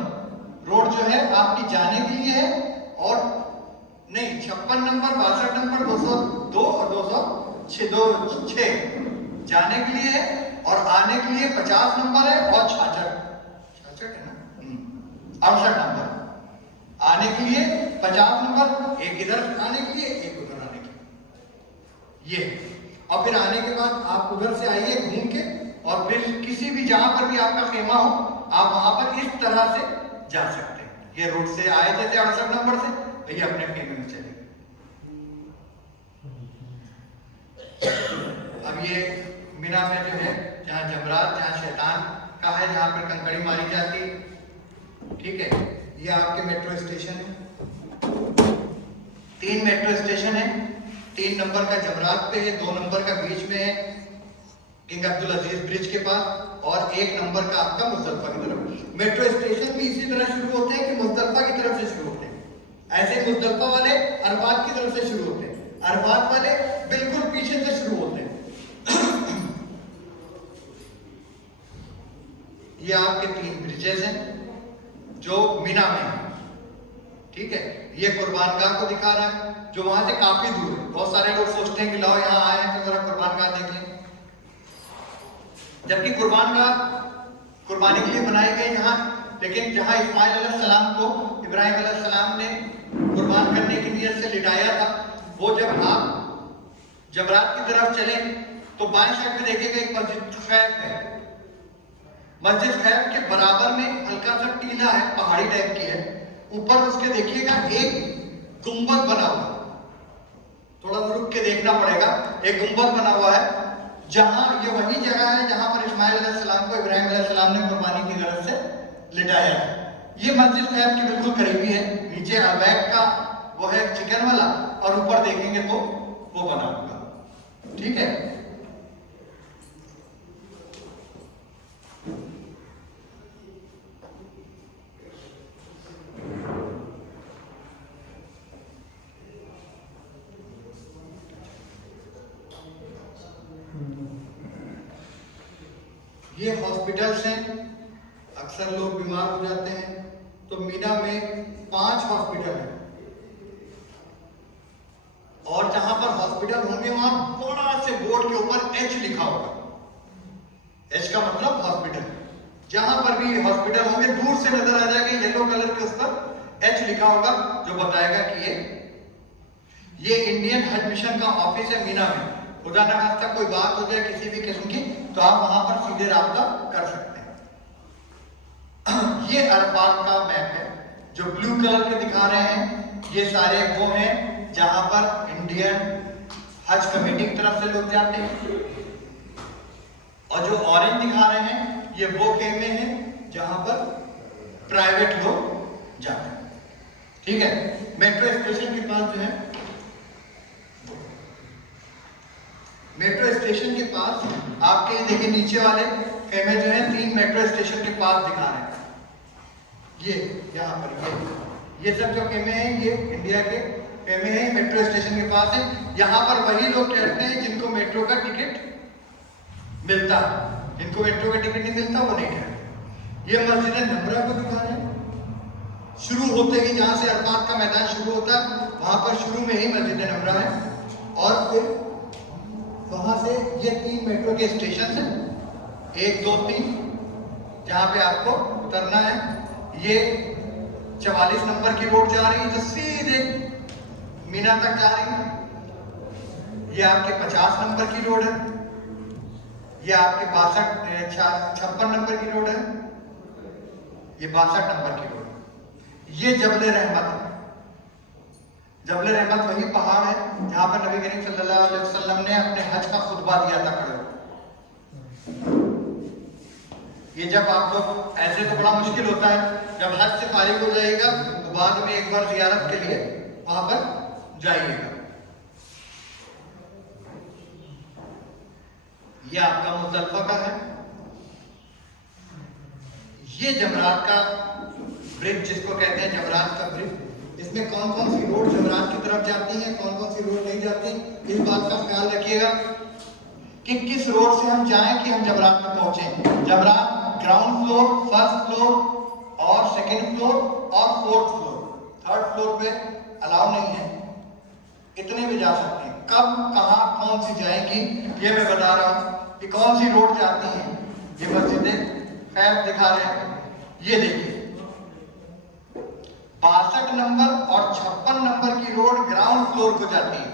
road जो है आपकी जाने के लिए है, और नहीं 56 नंबर, 62 नंबर, 202 और 206 जाने के लिए है, और आने के लिए 50 नंबर है और 66 है ना, 68 नंबर आने के लिए 50 नंबर, एक इधर आने के लिए एक उधर आने के लिए ये। और फिर आने के बाद आप उधर से आइए घूम के, और फिर किसी भी जहां पर भी आपका खेमा हो आप वहां पर इस तरह से जा सकते हैं। ये रोड से आए जैसे 68 नंबर से, तो ये अपने खेमे में चले गए। अब ये मीना में जो है जहाँ जमरात, जहाँ शैतान का है, जहाँ पर कंकड़ी मारी जाती है। ठीक है, ये आपके मेट्रो स्टेशन है, 3 मेट्रो स्टेशन है। 3 नंबर का जमरात पे है, 2 नंबर का बीच में है किंग अब्दुल अजीज ब्रिज के पास, और 1 नंबर का आपका मुजफ्फा की तरफ। मेट्रो स्टेशन भी इसी तरह शुरू होते हैं कि मुजफ्फा की तरफ से शुरू होते हैं। ऐसे मुजफ्फा वाले अरबात की तरफ से शुरू होते हैं, अरबात वाले बिल्कुल पीछे से शुरू होते हैं। ये आपके 3 ब्रिजेस हैं जो मीना में है। ठीक है, ये कुर्बानगाह को दिखा रहा है जो वहां से काफी दूर है। बहुत सारे लोग सोचते हैं कि लाओ यहाँ आए हैं तो जरा कुर्बानगाह देख लें, जबकि कुर्बानगाह कुर्बानी के लिए बनाई गई जहां, लेकिन जहां इस्माइल अलैहिस्सलाम को इब्राहिम अलैहिस्सलाम ने कुर्बान करने की नियत से लिटाया था, वो जब आप जमरात की तरफ चले तो बाएं साइड में देखिएगा एक मस्जिद खैफ है। मस्जिद खैफ के बराबर में हल्का सा टीला है, पहाड़ी टाइप की है। ऊपर उसके देखिएगा एक गुंबद बना हुआ, थोड़ा रुक के देखना पड़ेगा, एक गुंबद बना हुआ है जहां ये वही जगह है जहां पर इस्माइल अलैहिस्सलाम को इब्राहिम अलैहिस्सलाम ने कुर्बानी की गरज से लिटाया था। ये मस्जिद खैफ के बिल्कुल करीबी है। नीचे अलबैक का वो है चिकन वाला, और ऊपर देखेंगे तो वो बना होगा। ठीक है, ये हॉस्पिटल्स हैं। अक्सर लोग बीमार हो जाते हैं तो मीना में 5 हॉस्पिटल हैं, और जहां पर हॉस्पिटल होंगे वहां बड़ा से बोर्ड के ऊपर एच लिखा होगा। एच का मतलब हॉस्पिटल। जहां पर भी हॉस्पिटल होंगे दूर से नजर आ जाएगा येलो कलर के, उस पर एच लिखा होगा जो बताएगा कि ये इंडियन हज मिशन का ऑफिस है मीना में। खुदा न खास्ता कोई बात हो जाए किसी भी किस्म की तो आप वहां पर सीधे राब्ता कर सकते हैं। ये अरफात का मैप है जो ब्लू कलर के दिखा रहे हैं, ये सारे वो हैं जहां पर इंडियन हज कमेटी की तरफ से लोग जाते हैं, और जो ऑरेंज दिखा रहे हैं ये वो खेमे हैं जहां पर प्राइवेट लोग जाते हैं। ठीक है, मेट्रो स्टेशन के पास जो है, मेट्रो स्टेशन के पास आपके देखिए नीचे वाले खेमे जो है 3 मेट्रो स्टेशन के पास दिखा रहे हैं। ये यहाँ पर ये सब जो खेमे हैं ये इंडिया के खेमे हैं, मेट्रो स्टेशन के पास है। यहाँ पर वही लोग ठहरते हैं जिनको मेट्रो का टिकट मिलता है, जिनको मेट्रो का टिकट नहीं मिलता वो नहीं ठहरते। ये मस्जिद नमरा को दिखा रहे हैं। शुरू होते ही जहाँ से अरफात का मैदान शुरू होता है वहां पर शुरू में ही मस्जिद नमरा है, और फिर वहां से ये 3 मेट्रो के स्टेशन हैं, 1, 2, 3 जहां पे आपको उतरना है। ये 44 नंबर की रोड जा रही है जो सीधे मीना तक जा रही है। ये आपके 50 नंबर की रोड है, ये आपके 56 नंबर की रोड है, ये 62 नंबर की रोड है। ये जबल रहमत है। जबल रहमत वही पहाड़ है जहां पर नबी करीम सल्लल्लाहु अलैहि वसल्लम ने अपने हज का खुतबा दिया था खड़े। ये जब आप लोग ऐसे तो बड़ा मुश्किल होता है, जब हज से फारिग हो जाएगा तो बाद में एक बार जियारत के लिए वहां पर जाइएगा। ये आपका मुजफ्फा का है। ये जमरात का ब्रिज जिसको कहते हैं जमरात का ब्रिज, इसमें कौन कौन सी रोड जमरात की तरफ जाती हैं, कौन कौन सी रोड नहीं जाती, इस बात का ख्याल रखिएगा कि किस रोड से हम जाएं कि हम जमरात में पहुंचे। जमरात ग्राउंड फ्लोर, फर्स्ट फ्लोर और सेकंड फ्लोर और 4th फ्लोर, 3rd फ्लोर पे अलाउ नहीं है, इतने भी जा सकते हैं। कब कहां कौन सी जाएगी ये मैं बता रहा हूं कि कौन सी रोड जाती है। ये मस्जिद खैफ दिखा रहे हैं, ये देखिए 62 नंबर और 56 नंबर की रोड ग्राउंड फ्लोर को जाती है।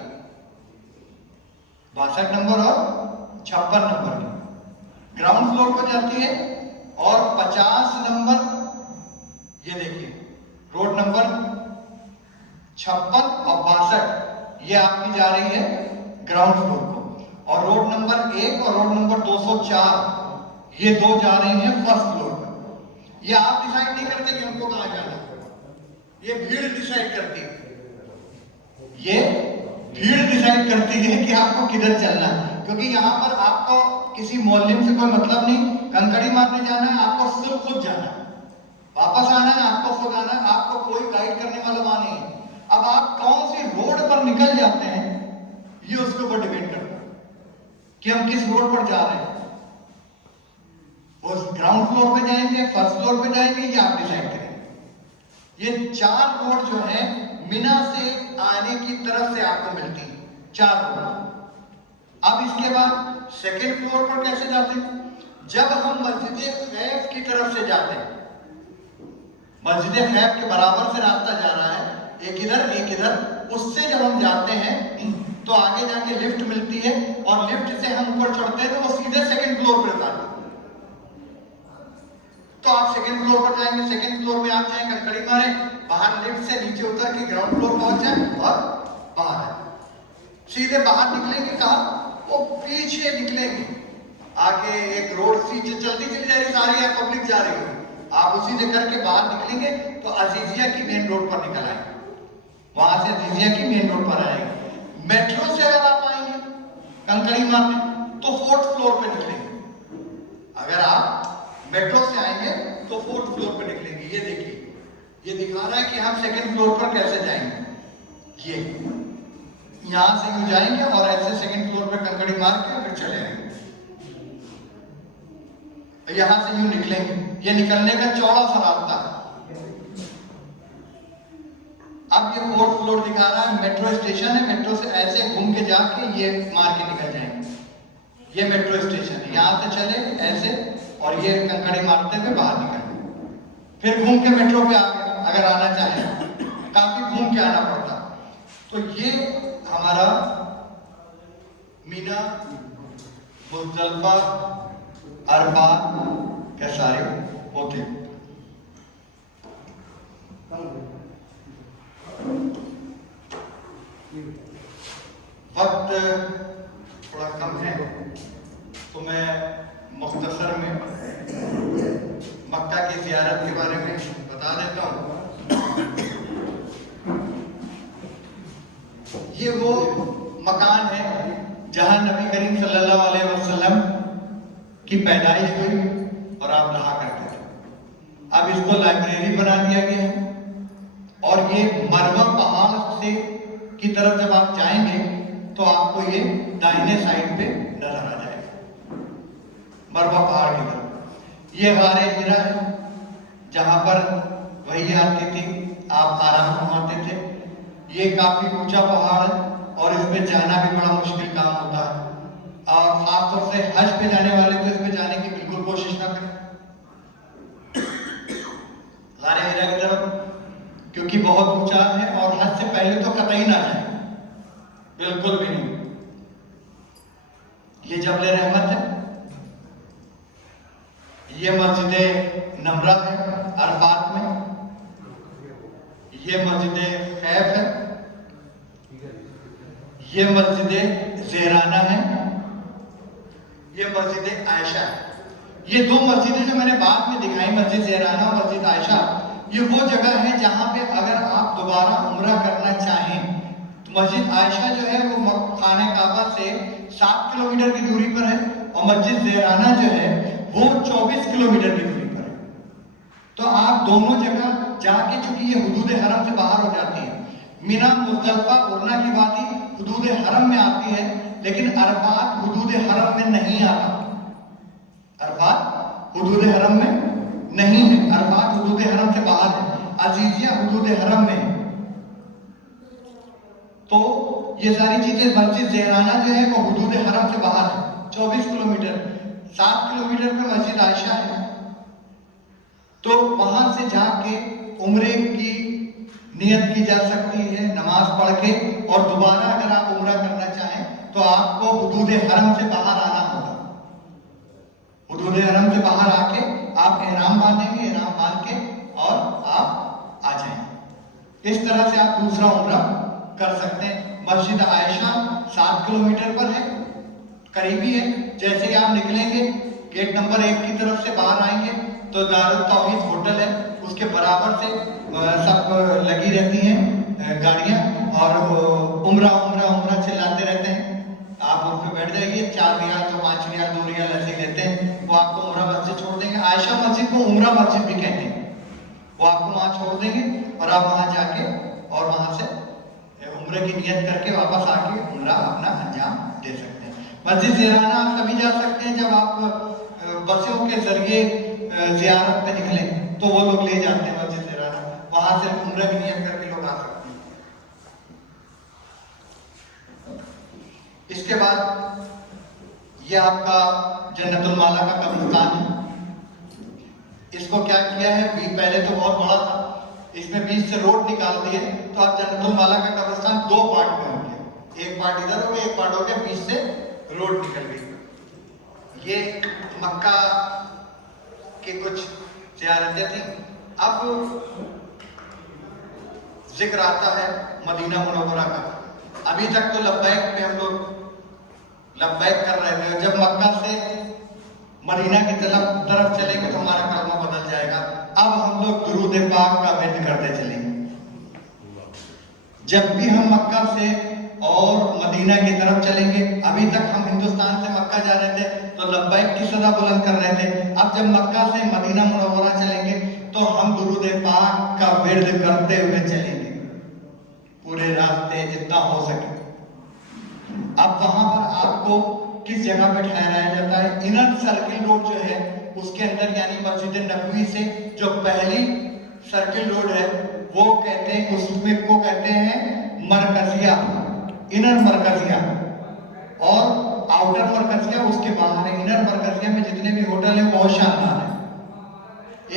62 नंबर और 56 नंबर की ग्राउंड फ्लोर को जाती है, और 50 नंबर ये देखिए रोड नंबर 56 और 62 ये आपकी जा रही है ग्राउंड फ्लोर को। और रोड नंबर 1 और रोड नंबर 204 ये दो जा रही हैं फर्स्ट फ्लोर पर। ये आप डिसाइड नहीं करते कि हमको कहां जाना है, ये भीड़ डिसाइड करती है। ये भीड़ डिसाइड करती है कि आपको किधर चलना है, क्योंकि यहाँ पर आपको किसी मौलवी से कोई मतलब नहीं, कंकड़ी मारने जाना है आपको, सिर्फ खुद जाना है, वापस आना है आपको, खुद आना है आपको, कोई गाइड करने वाला वहां नहीं है। अब आप कौन सी रोड पर निकल जाते हैं ये उसके ऊपर डिपेंड करता है कि हम किस रोड पर जा रहे हैं। उस ग्राउंड फ्लोर पे जाएंगे, फर्स्ट फ्लोर पे जाएंगे, ये आप डिसाइड करेंगे। ये 4 रोड जो है मिना से आने की तरफ से आपको मिलती है, 4 रोड। अब इसके बाद सेकेंड फ्लोर पर कैसे जाते हैं? जब हम मस्जिद खैफ की तरफ से जाते हैं, मस्जिद खैफ के बराबर से रास्ता जा रहा है, एक इधर एक इधर, उससे जब हम जाते हैं तो आगे जाके लिफ्ट मिलती है और लिफ्ट से हम ऊपर चढ़ते हैं तो वो सीधे सेकंड फ्लोर पर जाते हैं। तो आप सेकंड फ्लोर पर जाएंगे, सेकंड फ्लोर में आप जाएंगे, कंकड़ी मारे, बाहर लिफ्ट से नीचे उतर के ग्राउंड फ्लोर पहुंच जाए और बाहर सीधे बाहर निकलेंगे। कहा वो पीछे निकलेंगे, आगे एक रोड सी चलती चली जा रही, सारी है पब्लिक जा रही है, आप उसी से करके बाहर निकलेंगे तो अजीजिया की मेन रोड पर निकल आएंगे, वहां से अजीजिया की मेन रोड पर आएंगे। मेट्रो से अगर आप आएंगे कंकड़ी मारने तो 4th फ्लोर पे निकलेंगे। अगर आप मेट्रो से आएंगे तो 4th फ्लोर पे निकलेंगे। ये देखिए, ये दिखा रहा है कि हम सेकंड फ्लोर पर कैसे जाएंगे। ये यहां से यूं जाएंगे और ऐसे सेकंड फ्लोर पे कंकड़ी मार के फिर चले आएंगे, यहां से यूं निकलेंगे। ये निकलने का चौड़ा सा रास्ता है। अब ये 4th फ्लोर दिखा रहा है, मेट्रो स्टेशन है, मेट्रो से ऐसे घूम के जाके ये मार के निकल जाएंगे। ये मेट्रो स्टेशन है, यहां से चले ऐसे और ये कंकड़ी मारते हुए बाहर निकल गए, फिर घूम के मेट्रो पे आ गए। अगर आना चाहे काफी घूम के आना पड़ता। तो ये हमारा मीना, मुज़दलिफा, अरफात के सारे होते। वक्त थोड़ा कम है तो मैं मुख्तसर में मक्का की ज़ियारत के बारे में बता देता हूँ। ये वो मकान है जहां नबी करीम सल्लल्लाहु अलैहि वसल्लम की पैदाइश हुई और आप रहा करते थे। अब इसको लाइब्रेरी बना दिया गया है और ये मरवा पहाड़ से की तरफ जब आप जाएंगे तो आपको ये दाहिने साइड पे नजर आ जाएगा, मरवा पहाड़ की तरफ। ये गारे हिरा है जहां पर वही आती थी, आप आराम फरमाते थे। ये काफी ऊंचा पहाड़ है और इसमें जाना भी बड़ा मुश्किल काम होता है और खासतौर से हज पे जाने वाले तो इसमें जाने की बिल्कुल कोशिश ना करें गारे हिरा की तरफ, क्योंकि बहुत ऊंचा है और हज से पहले तो कतई ना जाए, बिल्कुल भी नहीं। ये जबल रहमत है, ये मस्जिद नमरा है अरफात में, ये मस्जिद खैफ है, ये मस्जिद ज़ेराना है, ये मस्जिद आयशा है। ये दो मस्जिदें जो मैंने बाद में दिखाई, मस्जिद ज़ेराना और मस्जिद आयशा, ये वो जगह है जहां पे अगर आप दोबारा उम्रा करना चाहें तो मस्जिद आयशा जो है वो खाने काबा से 7 किलोमीटर की दूरी पर है और मस्जिद ज़ेराना जो है वो 24 किलोमीटर की दूरी पर है। तो आप दोनों जगह जाके, चूंकि ये हुदूद हरम से बाहर हो जाती है, मीना, मुज़दलिफा, उर्ना की वादी हुदूद हरम में आती है, लेकिन अरफात हुदूद हरम में नहीं आता। अरफात हुदूद हरम में नहीं है, अरफात हुदूद हरम से बाहर है, अजीजिया हुदूद हरम में है। तो ये सारी चीजें, मस्जिद ज़ेराना जो है वो हुदूद हरम से बाहर है, 24 किलोमीटर, 7 किलोमीटर पे मस्जिद आयशा है। तो वहां से जाके उम्रे की नियत की जा सकती है नमाज पढ़ के, और दोबारा अगर आप उम्रा करना चाहें तो आपको हुदूद हरम से बाहर आना होगा। हुदूद हरम से बाहर आके आप एहराम बांधेंगे, एहराम बांध के और आप आ जाएंगे। इस तरह से आप दूसरा उम्रा कर सकते हैं। मस्जिद आयशा 7 किलोमीटर पर है करीबी है। जैसे ही आप निकलेंगे गेट नंबर 1 की तरफ से बाहर आएंगे तो दारुल तौहीद होटल है, उसके बराबर से सब लगी रहती हैं गाड़ियां और उम्रा उम्रा उम्रा चिल्लाते रहते हैं। आप उस पर बैठ जाइए, 4 रियाल तो 5 रियाल 2 रियाल ऐसे लेते हैं। वो आपको उम्रा मस्जिद छोड़ देंगे। आयशा मस्जिद को उम्रा मस्जिद भी कहते हैं। वो आपको वहां छोड़ देंगे और आप वहां जाके और वहां से उम्रे की नियत करके वापस आके उम्रा अपना अंजाम दे सकते हैं। मस्जिद ज़िराना आप तभी जा सकते हैं जब आप बसों के जरिए ज़ियारत पे निकलें, तो वो लोग ले जाते हैं मस्जिद ज़िराना, वहां से उम्रा की नियत करके लोग आ सकते हैं। इसके बाद ये आपका जन्नतुल माला का कब्रिस्तान है। इसको क्या किया है, पहले तो बहुत बड़ा था, इसमें बीच से रोड निकाल दी है, तो आप जन्नतुल माला का कब्रिस्तान 2 पार्ट में हो गया। एक पार्ट इधर हो गया, एक पार्ट हो गया, बीच से रोड निकल गई। ये मक्का के कुछ ज़ियारतें थी। अब जिक्र आता है मदीना मुनव्वरा का। अभी तक तो लब्बैक पे हम लोग लब्बैक कर रहे थे। जब मक्का से मदीना की तरफ चलेंगे तो हमारा कलमा बदल जाएगा। अब हम लोग दुरूद पाक का विर्द करते चलेंगे। जब भी हम मक्का से और मदीना की तरफ चलेंगे, अभी तक हम हिंदुस्तान से मक्का जा रहे थे तो लब्बैक की सदा बुलंद कर रहे थे। अब जब मक्का से मदीना मुनव्वरा चलेंगे तो हम दुरूद पाक का विर्द करते हुए चलेंगे पूरे रास्ते जितना हो सके। अब वहां पर आपको किस जगह पे ठहराया जाता है, इनर सर्किल रोड जो है उसके अंदर, यानी मस्जिद नबवी से जो पहली सर्किल रोड है वो कहते हैं, उसमें को कहते हैं मरकजिया, इनर मरकजिया, और आउटर मरकजिया उसके बाहर है। इनर मरकजिया में जितने भी होटल हैं बहुत शानदार है,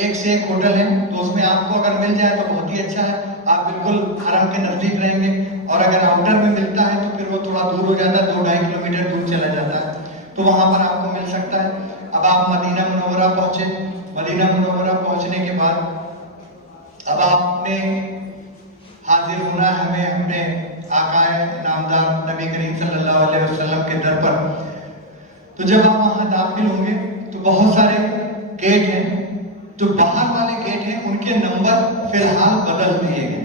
एक से एक होटल है, तो उसमें आपको अगर मिल जाए तो बहुत ही अच्छा है, आप बिल्कुल हरम के नजदीक रहेंगे। और अगर आउटर में मिलता है तो फिर वो थोड़ा दूर हो जाता है, 2-2.5 किलोमीटर दूर चला जाता है, तो वहां पर आपको मिल सकता है। अब आप मदीना मुनव्वरा पहुंचे। मदीना मुनव्वरा पहुंचने के बाद अब आपने हाजिर होना है हमें अपने आकाए नामदार नबी करीम सल्लल्लाहु अलैहि वसल्लम के दर पर। तो जब आप वहां दाखिल होंगे तो बहुत सारे गेट हैं, जो बाहर वाले गेट हैं उनके नंबर फिलहाल बदल दिए गए,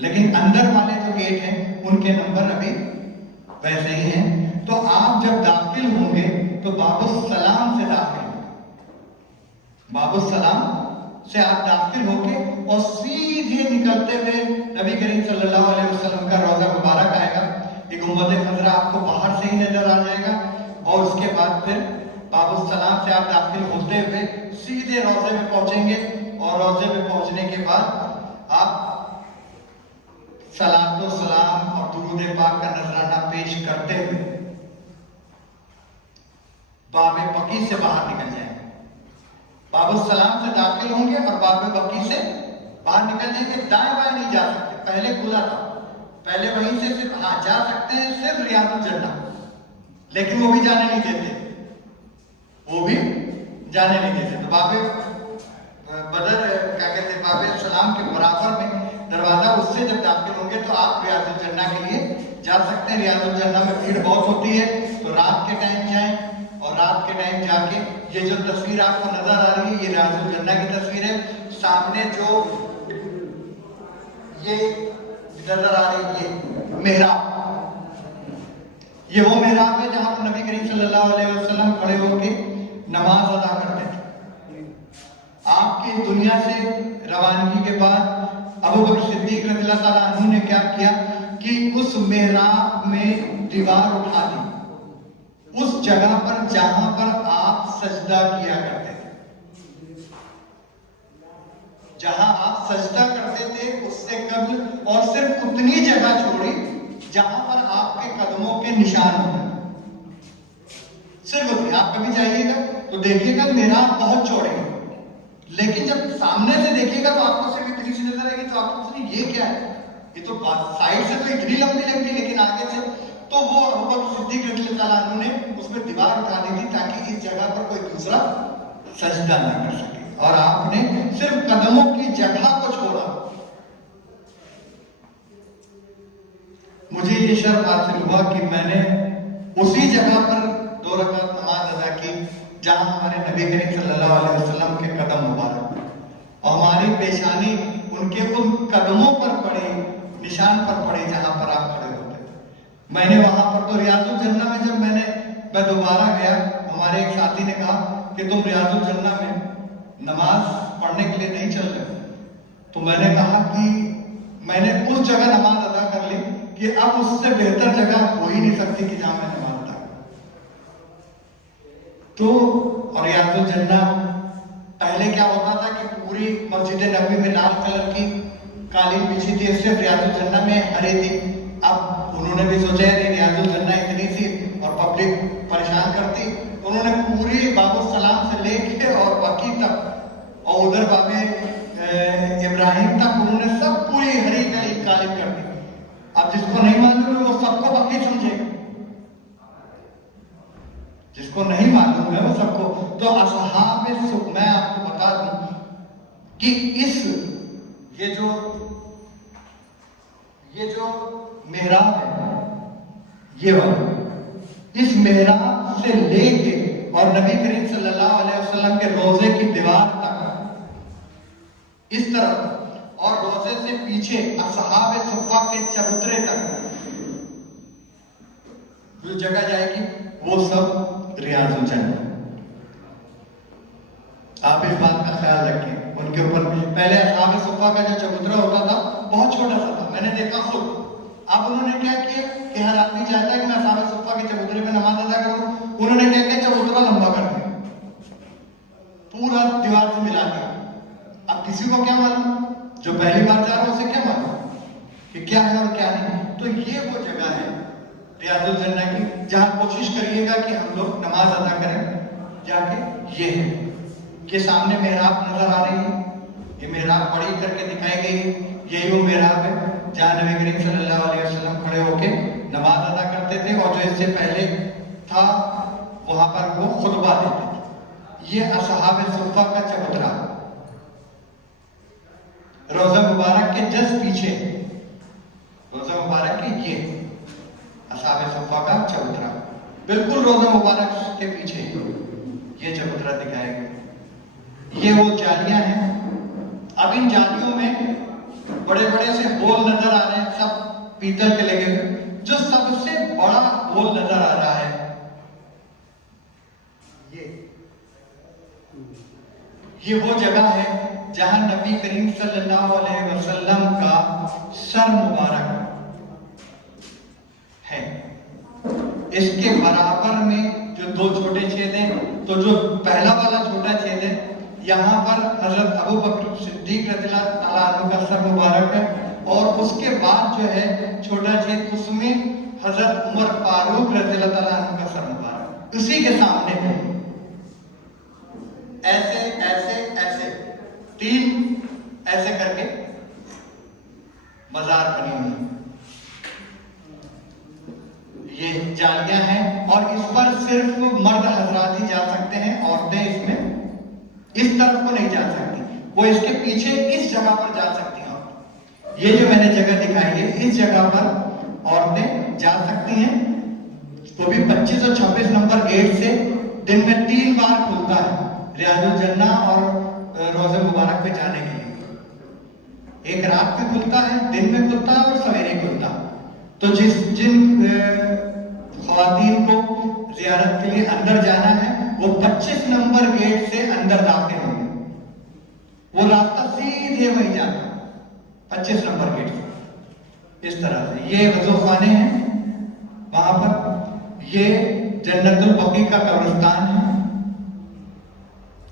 लेकिन अंदर वाले जो गेट हैं उनके नंबर अभी वैसे ही हैं। तो आप जब दाखिल होंगे तो बाबुस्सलाम से दाखिल होंगे। बाबुस्सलाम से आप दाखिल होंगे और सीधे निकलते हुए नबी करीम सल्लल्लाहु अलैहि वसल्लम का रोजा मुबारक आएगा। एक गुंबद खजरा आपको बाहर से ही नजर आ जाएगा और उसके बाद फिर बाबुस्सलाम से आप दाखिल होते हुए सीधे रोजे में पहुंचेंगे और रोजे में पहुंचने के बाद आप सलातो सलाम और दुरूद पाक का नजराना पेश करते हुए बाबे बकी से बाहर निकल जाएंगे। बाबुस्सलाम से दाखिल होंगे और बाबे बकी से बाहर निकल जाएंगे। दाएं बाएं नहीं जा सकते, पहले खुला था, पहले वहीं से सिर्फ हाँ जा सकते हैं सिर्फ रियाजुल जन्नह, लेकिन वो भी जाने नहीं देते, वो भी जाने नहीं देते। तो बाबे बदर क्या कहते हैं, बाबे सलाम के बराबर में दरवाजा, उससे जब दाखिल होंगे तो आप रियाजुल जन्नह के लिए जा सकते हैं। रियाजुल जन्नह में भीड़ बहुत होती है, तो रात के टाइम जाएं और रात के टाइम जाके ये जो तस्वीर आपको नजर आ रही है ये रियाजुल जन्नह की तस्वीर है। सामने जो ये नजर आ रही है मेहराब, ये वो मेहराब है जहां पर नबी करीम सल्लल्लाहु अलैहि वसल्लम खड़े होकर नमाज अदा करते थे। आपकी दुनिया से रवानगी के बाद अबू बकर सिद्दीक रज़ियल्लाहु ताला अन्हु ने क्या किया कि उस मेहराब में दीवार उठा दी, उस जगह पर जहां पर आप सजदा किया करते थे, जहां आप सजदा करते थे उससे कब्ल और सिर्फ उतनी जगह छोड़ी जहां पर आपके कदमों के निशान होते, सिर्फ उतनी। आप कभी जाइएगा तो देखिएगा मेहराब बहुत चौड़े हैं, लेकिन जब सामने से देखिएगा तो आपको सिर्फ इतनी सी नजर आएगी, तो आपको सोचेंगे ये क्या है, ये तो साइड से तो इतनी लंबी लगती, लेकिन आगे से तो वो अबू बकर सिद्दीक रज़ियल्लाहु ताला अन्हु ने उसमें दीवार उठा दी थी ताकि इस जगह पर कोई दूसरा सजदा ना कर सके, और आपने सिर्फ कदमों की जगह को छोड़ा। मुझे ये शर्फ हासिल हुआ कि मैंने उसी जगह पर 2 रकात नमाज अदा की जहां हमारे नबी करीम सल्लल्लाहु अलैहि वसल्लम के कदम मुबारक और हमारी पेशानी उनके उन कदमों पर पड़े, निशान पर पड़े जहां पर आप खड़े होते थे। मैंने वहां पर तो रियाजुल जन्ना में जब मैं दोबारा गया, हमारे एक साथी ने कहा कि तुम रियाजुल जन्ना में नमाज पढ़ने के लिए नहीं चल रहे, तो मैंने कहा कि मैंने उस जगह नमाज अदा कर ली कि अब उससे बेहतर जगह हो ही नहीं सकती कि जहां मैं नमाज अदा करूं। तो और रियाजुल जन्ना पहले क्या होता था कि पूरी मस्जिद नबी में लाल कलर की कालीन बिछी थी, सिर्फ रियाजुल जन्ना में हरी थी। अब उन्होंने भी सोचा है रियाजुल जन्ना इतनी सी और पब्लिक परेशान करती, उन्होंने पूरी बाबू सलाम से लेके और बकी तक और उधर बाबे इब्राहिम तक उन्होंने सब पूरी हरी कालीन कर दी। अब जिसको नहीं मालूम है वो सबको बकी समझेगा, जिसको नहीं मालूम है वो सबको। तो असहाबे सुफ, मैं आपको बता दूं कि ये जो मेहराब है, ये वाला, इस मेहराब से लेके और नबी करीम सल्लल्लाहु अलैहि वसल्लम के रोजे की दीवार तक इस तरफ और रोजे से पीछे असहाबे सुफ़ा के चबूतरे तक जो जगह जाएगी वो सब रियाजुल जन्नह। आप इस बात का ख्याल रखें। उनके ऊपर पहले असहाबे सुफ़ा का जो चबूतरा होता था बहुत छोटा सा था, मैंने देखा खुद। अब उन्होंने क्या किया कि हर आदमी चाहता है कि मैं असहाबे सुफ़ा के चबूतरे में नमाज अदा करूं, उन्होंने क्या किया चबूतरा लंबा कर दिया, पूरा दीवार से मिला दिया। अब किसी को क्या मालूम, जो पहली बार जा रहा है उसे क्या मालूम कि क्या है और क्या नहीं। तो ये वो जगह है रियाजुल जन्नह की जहां कोशिश करिएगा कि हम लोग नमाज अदा करें जाके। ये है कि सामने मेहराब नजर आ रही है, ये मेहराब बड़ी करके दिखाई गई है, यही वो मेहराब है जहां नबी करीम सल्लल्लाहु अलैहि वसल्लम खड़े होके नमाज अदा करते थे और जो इससे पहले था वहां पर वो खुतबा देते थे। ये असहाबे सुफ़ा का चबूतरा रोजा मुबारक के जस्ट पीछे, रोजा मुबारक के ये असहाबे सुफ़ा का चबूतरा बिल्कुल रोजा मुबारक के पीछे ये चबूतरा दिखाया गया। ये वो जालियां हैं। अब इन जालियों में बड़े बड़े से होल नजर आ रहे हैं, सब पीतल के लगे हुए। जो सबसे बड़ा होल नजर आ रहा है ये वो जगह है जहां नबी करीम सल्लल्लाहु अलैहि वसल्लम का सर मुबारक है। इसके बराबर में जो 2 छोटे छेद हैं, तो जो पहला वाला छोटा छेद है यहाँ पर हजरत अबू बकर सिद्दीक रज़ियल्लाहु अन्हु का सर मुबारक है, और उसके बाद जो है छोटा छेद उसमें हजरत उमर फारूक रज़ियल्लाहु अन्हु का सर मुबारक। उसी के सामने ऐसे ऐसे ऐसे 3 ऐसे करके मजार बनी हुई ये जालियां हैं, और इस पर सिर्फ मर्द हजरात ही जा सकते हैं, औरतें इसमें इस तरफ को नहीं जा सकती, वो इसके पीछे इस जगह पर जा सकती हैं। ये जो मैंने जगह दिखाई है इस जगह पर औरतें जा सकती हैं, वो भी 25 और 26 नंबर गेट से दिन में 3 बार खुलता है रियाजुल जन्नह और रोज़े मुबारक पे जाने के लिए। एक रात में खुलता है, दिन में खुलता है और सवेरे खुलता है। तो जिन ख्वातीन को ज़ियारत के लिए अंदर जाना है वो 25 नंबर गेट से अंदर दाखिल होंगे, वो रास्ता सीधे वहीं जाता है 25 नंबर गेट से। इस तरह से ये वज़ू खाने हैं वहां पर। ये जन्नतुल बकी का कब्रिस्तान है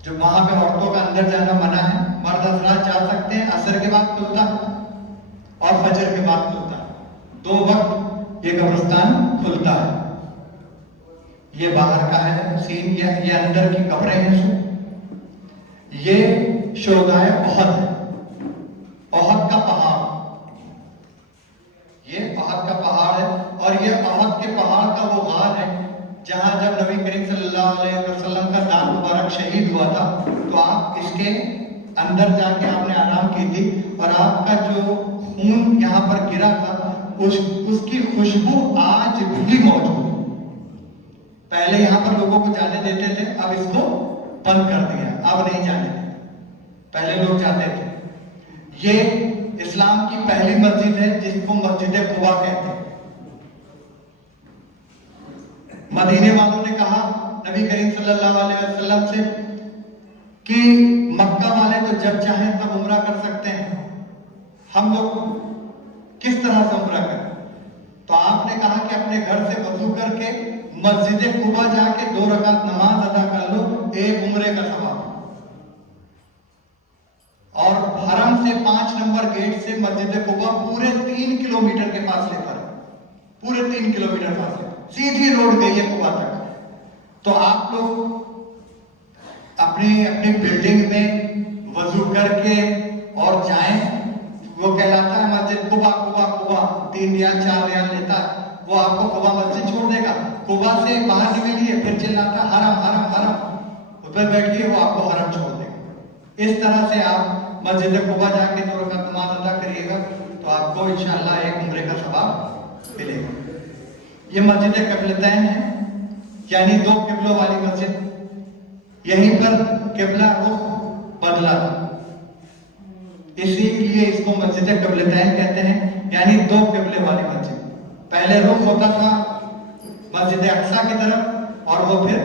जो वहां पे औरतों का अंदर जाना मना है, मर्द हजरात जा सकते हैं। असर के बाद खुलता और फजर के बाद खुलता, 2 वक्त ये कब्रिस्तान खुलता है। ये बाहर का है सीन, ये अंदर की कब्रें हैं। ये शोहदाए ओहद है, ओहद का पहाड़, ये ओहद का पहाड़ है, और ये ओहद के पहाड़ का वो गार है जहां जब नबी करीम सल्लल्लाहु अलैहि वसल्लम का दांत मुबारक शहीद हुआ था, तो आप इसके अंदर जाके आपने आराम की थी, और आपका जो खून यहाँ पर गिरा था उसकी खुशबू आज भी मौजूद है। पहले यहाँ पर लोगों को जाने देते थे, अब इसको बंद कर दिया, अब नहीं जाने देते, पहले लोग जाते थे। ये इस्लाम की पहली मस्जिद है जिसको मस्जिद कुबा कहते हैं। मदीने वालों ने कहा नबी करीम सल्लल्लाहु अलैहि वसल्लम से कि मक्का वाले तो जब चाहें तब उम्रा कर सकते हैं, हम लोग किस तरह से उम्रा करें? तो आपने कहा कि अपने घर से वजू करके मस्जिद कुबा जाके 2 रकात नमाज अदा कर लो, एक उम्रे का सवाब। और हरम से 5 नंबर गेट से मस्जिद कुबा पूरे 3 किलोमीटर के फासले पर, पूरे 3 किलोमीटर फासले, सीधी रोड गई है कुबा तक। तो आप लोग अपनी अपनी बिल्डिंग में वजू करके और जाएं, वो कहलाता है मस्जिद कुबा। कुबा कुबा 3 रियाल 4 रियाल लेता है, वो आपको कुबा मस्जिद छोड़ देगा। कुबा से बाहर निकलिए फिर चिल्लाता हरम हरम हरम, ऊपर बैठिए वो आपको हरम छोड़ देगा। इस तरह से आप मस्जिद कुबा जाके 2 रकात नमाज अदा करिएगा तो आपको इंशाअल्लाह एक उम्रे का सवाब मिलेगा। ये मस्जिद क़िबलतैन है, यानी 2 किबलों वाली मस्जिद। यहीं पर किबला रुख बदला था, इसीलिए इसको मस्जिद क़िबलतैन कहते हैं, यानी 2 किबले वाली मस्जिद। पहले रुख होता था मस्जिद अक्सा की तरफ और वो फिर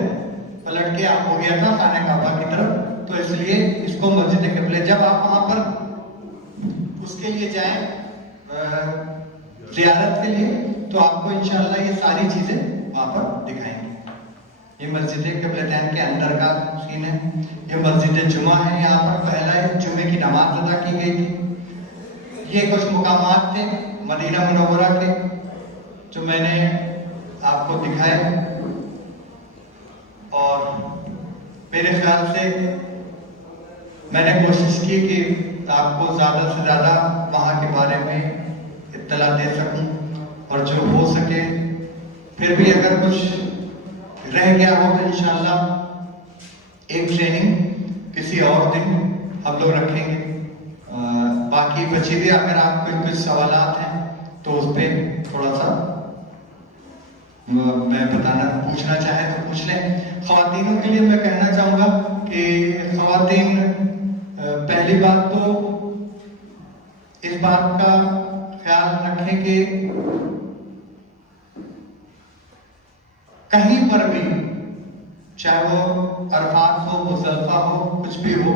पलट के हो गया था खाने काबा की तरफ, तो इसलिए इसको मस्जिद क़िबले। जब आप वहां पर उसके लिए जाएं ज़ियारत के लिए, तो आपको इंशाअल्लाह ये सारी चीजें वहां पर दिखाएंगे। ये मस्जिद क़िबलतैन के अंदर का सीन है। ये मस्जिद जुमा है, यहाँ पर पहला जुमे की नमाज अदा की गई थी। ये कुछ मुकामात थे मदीना मुनव्वरा के जो मैंने आपको दिखाए, और मेरे ख्याल से मैंने कोशिश की कि आपको ज़्यादा से ज़्यादा वहाँ के बारे में इत्तला दे सकूं, और जो हो सके फिर भी अगर कुछ रह गया हो तो इंशाअल्लाह एक ट्रेनिंग किसी और दिन हम लोग रखेंगे। बाकी बची भी अगर आपको कुछ सवालात हैं तो उस पर थोड़ा सा मैं पूछना चाहे तो पूछ लें। ख़वातीनों के लिए मैं कहना चाहूँगा कि ख़वातीन पहली बात तो इस बात का ख्याल रखें कि कहीं पर भी, चाहे वो अरफात हो, मुज़दलिफ़ा हो, कुछ भी हो,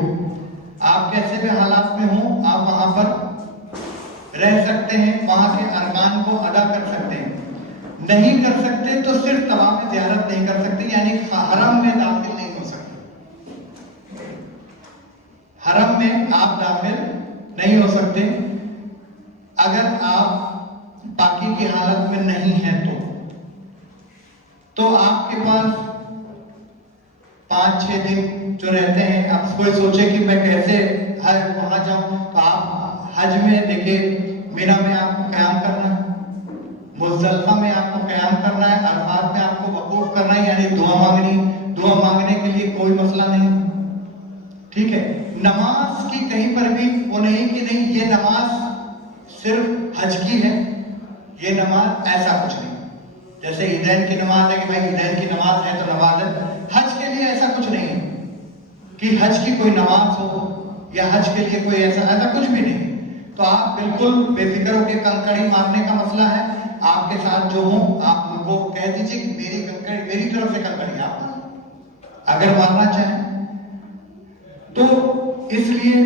आप कैसे भी हालात में हो, आप वहां पर रह सकते हैं, वहां के अरकान को अदा कर सकते हैं। नहीं कर सकते तो सिर्फ तवाफ़ ज़ियारत नहीं कर सकते, यानी हरम में दाखिल नहीं हो सकते। हरम में आप दाखिल नहीं हो सकते अगर आप बाकी की हालत में नहीं हैं तो आपके पास 5-6 दिन जो रहते हैं। आप कोई सोचे कि मैं कैसे वहां जाऊं, तो आप हज में देखिए, मीना में आपको क़याम करना है, मुज़दलिफ़ा में आपको क़याम करना है, अरफात में आपको वक़ूफ़ करना है, यानी दुआ मांगनी। दुआ मांगने के लिए कोई मसला नहीं, ठीक है। नमाज की कहीं पर भी वो नहीं कि नहीं ये नमाज सिर्फ हज की है, ये नमाज ऐसा कुछ नहीं। जैसे ईदैन की नमाज है कि भाई ईदैन की नमाज है तो नमाज है, हज के लिए ऐसा कुछ नहीं है कि हज की कोई नमाज हो या हज के लिए कोई ऐसा कुछ भी नहीं। तो आप बिल्कुल बेफिक्र होकर कंकड़ी मारने का मसला है, आपके साथ जो हो आप उनको कह दीजिए कि मेरी कंकड़ी, मेरी तरफ से कंकड़ी आप अगर मारना चाहें तो। इसलिए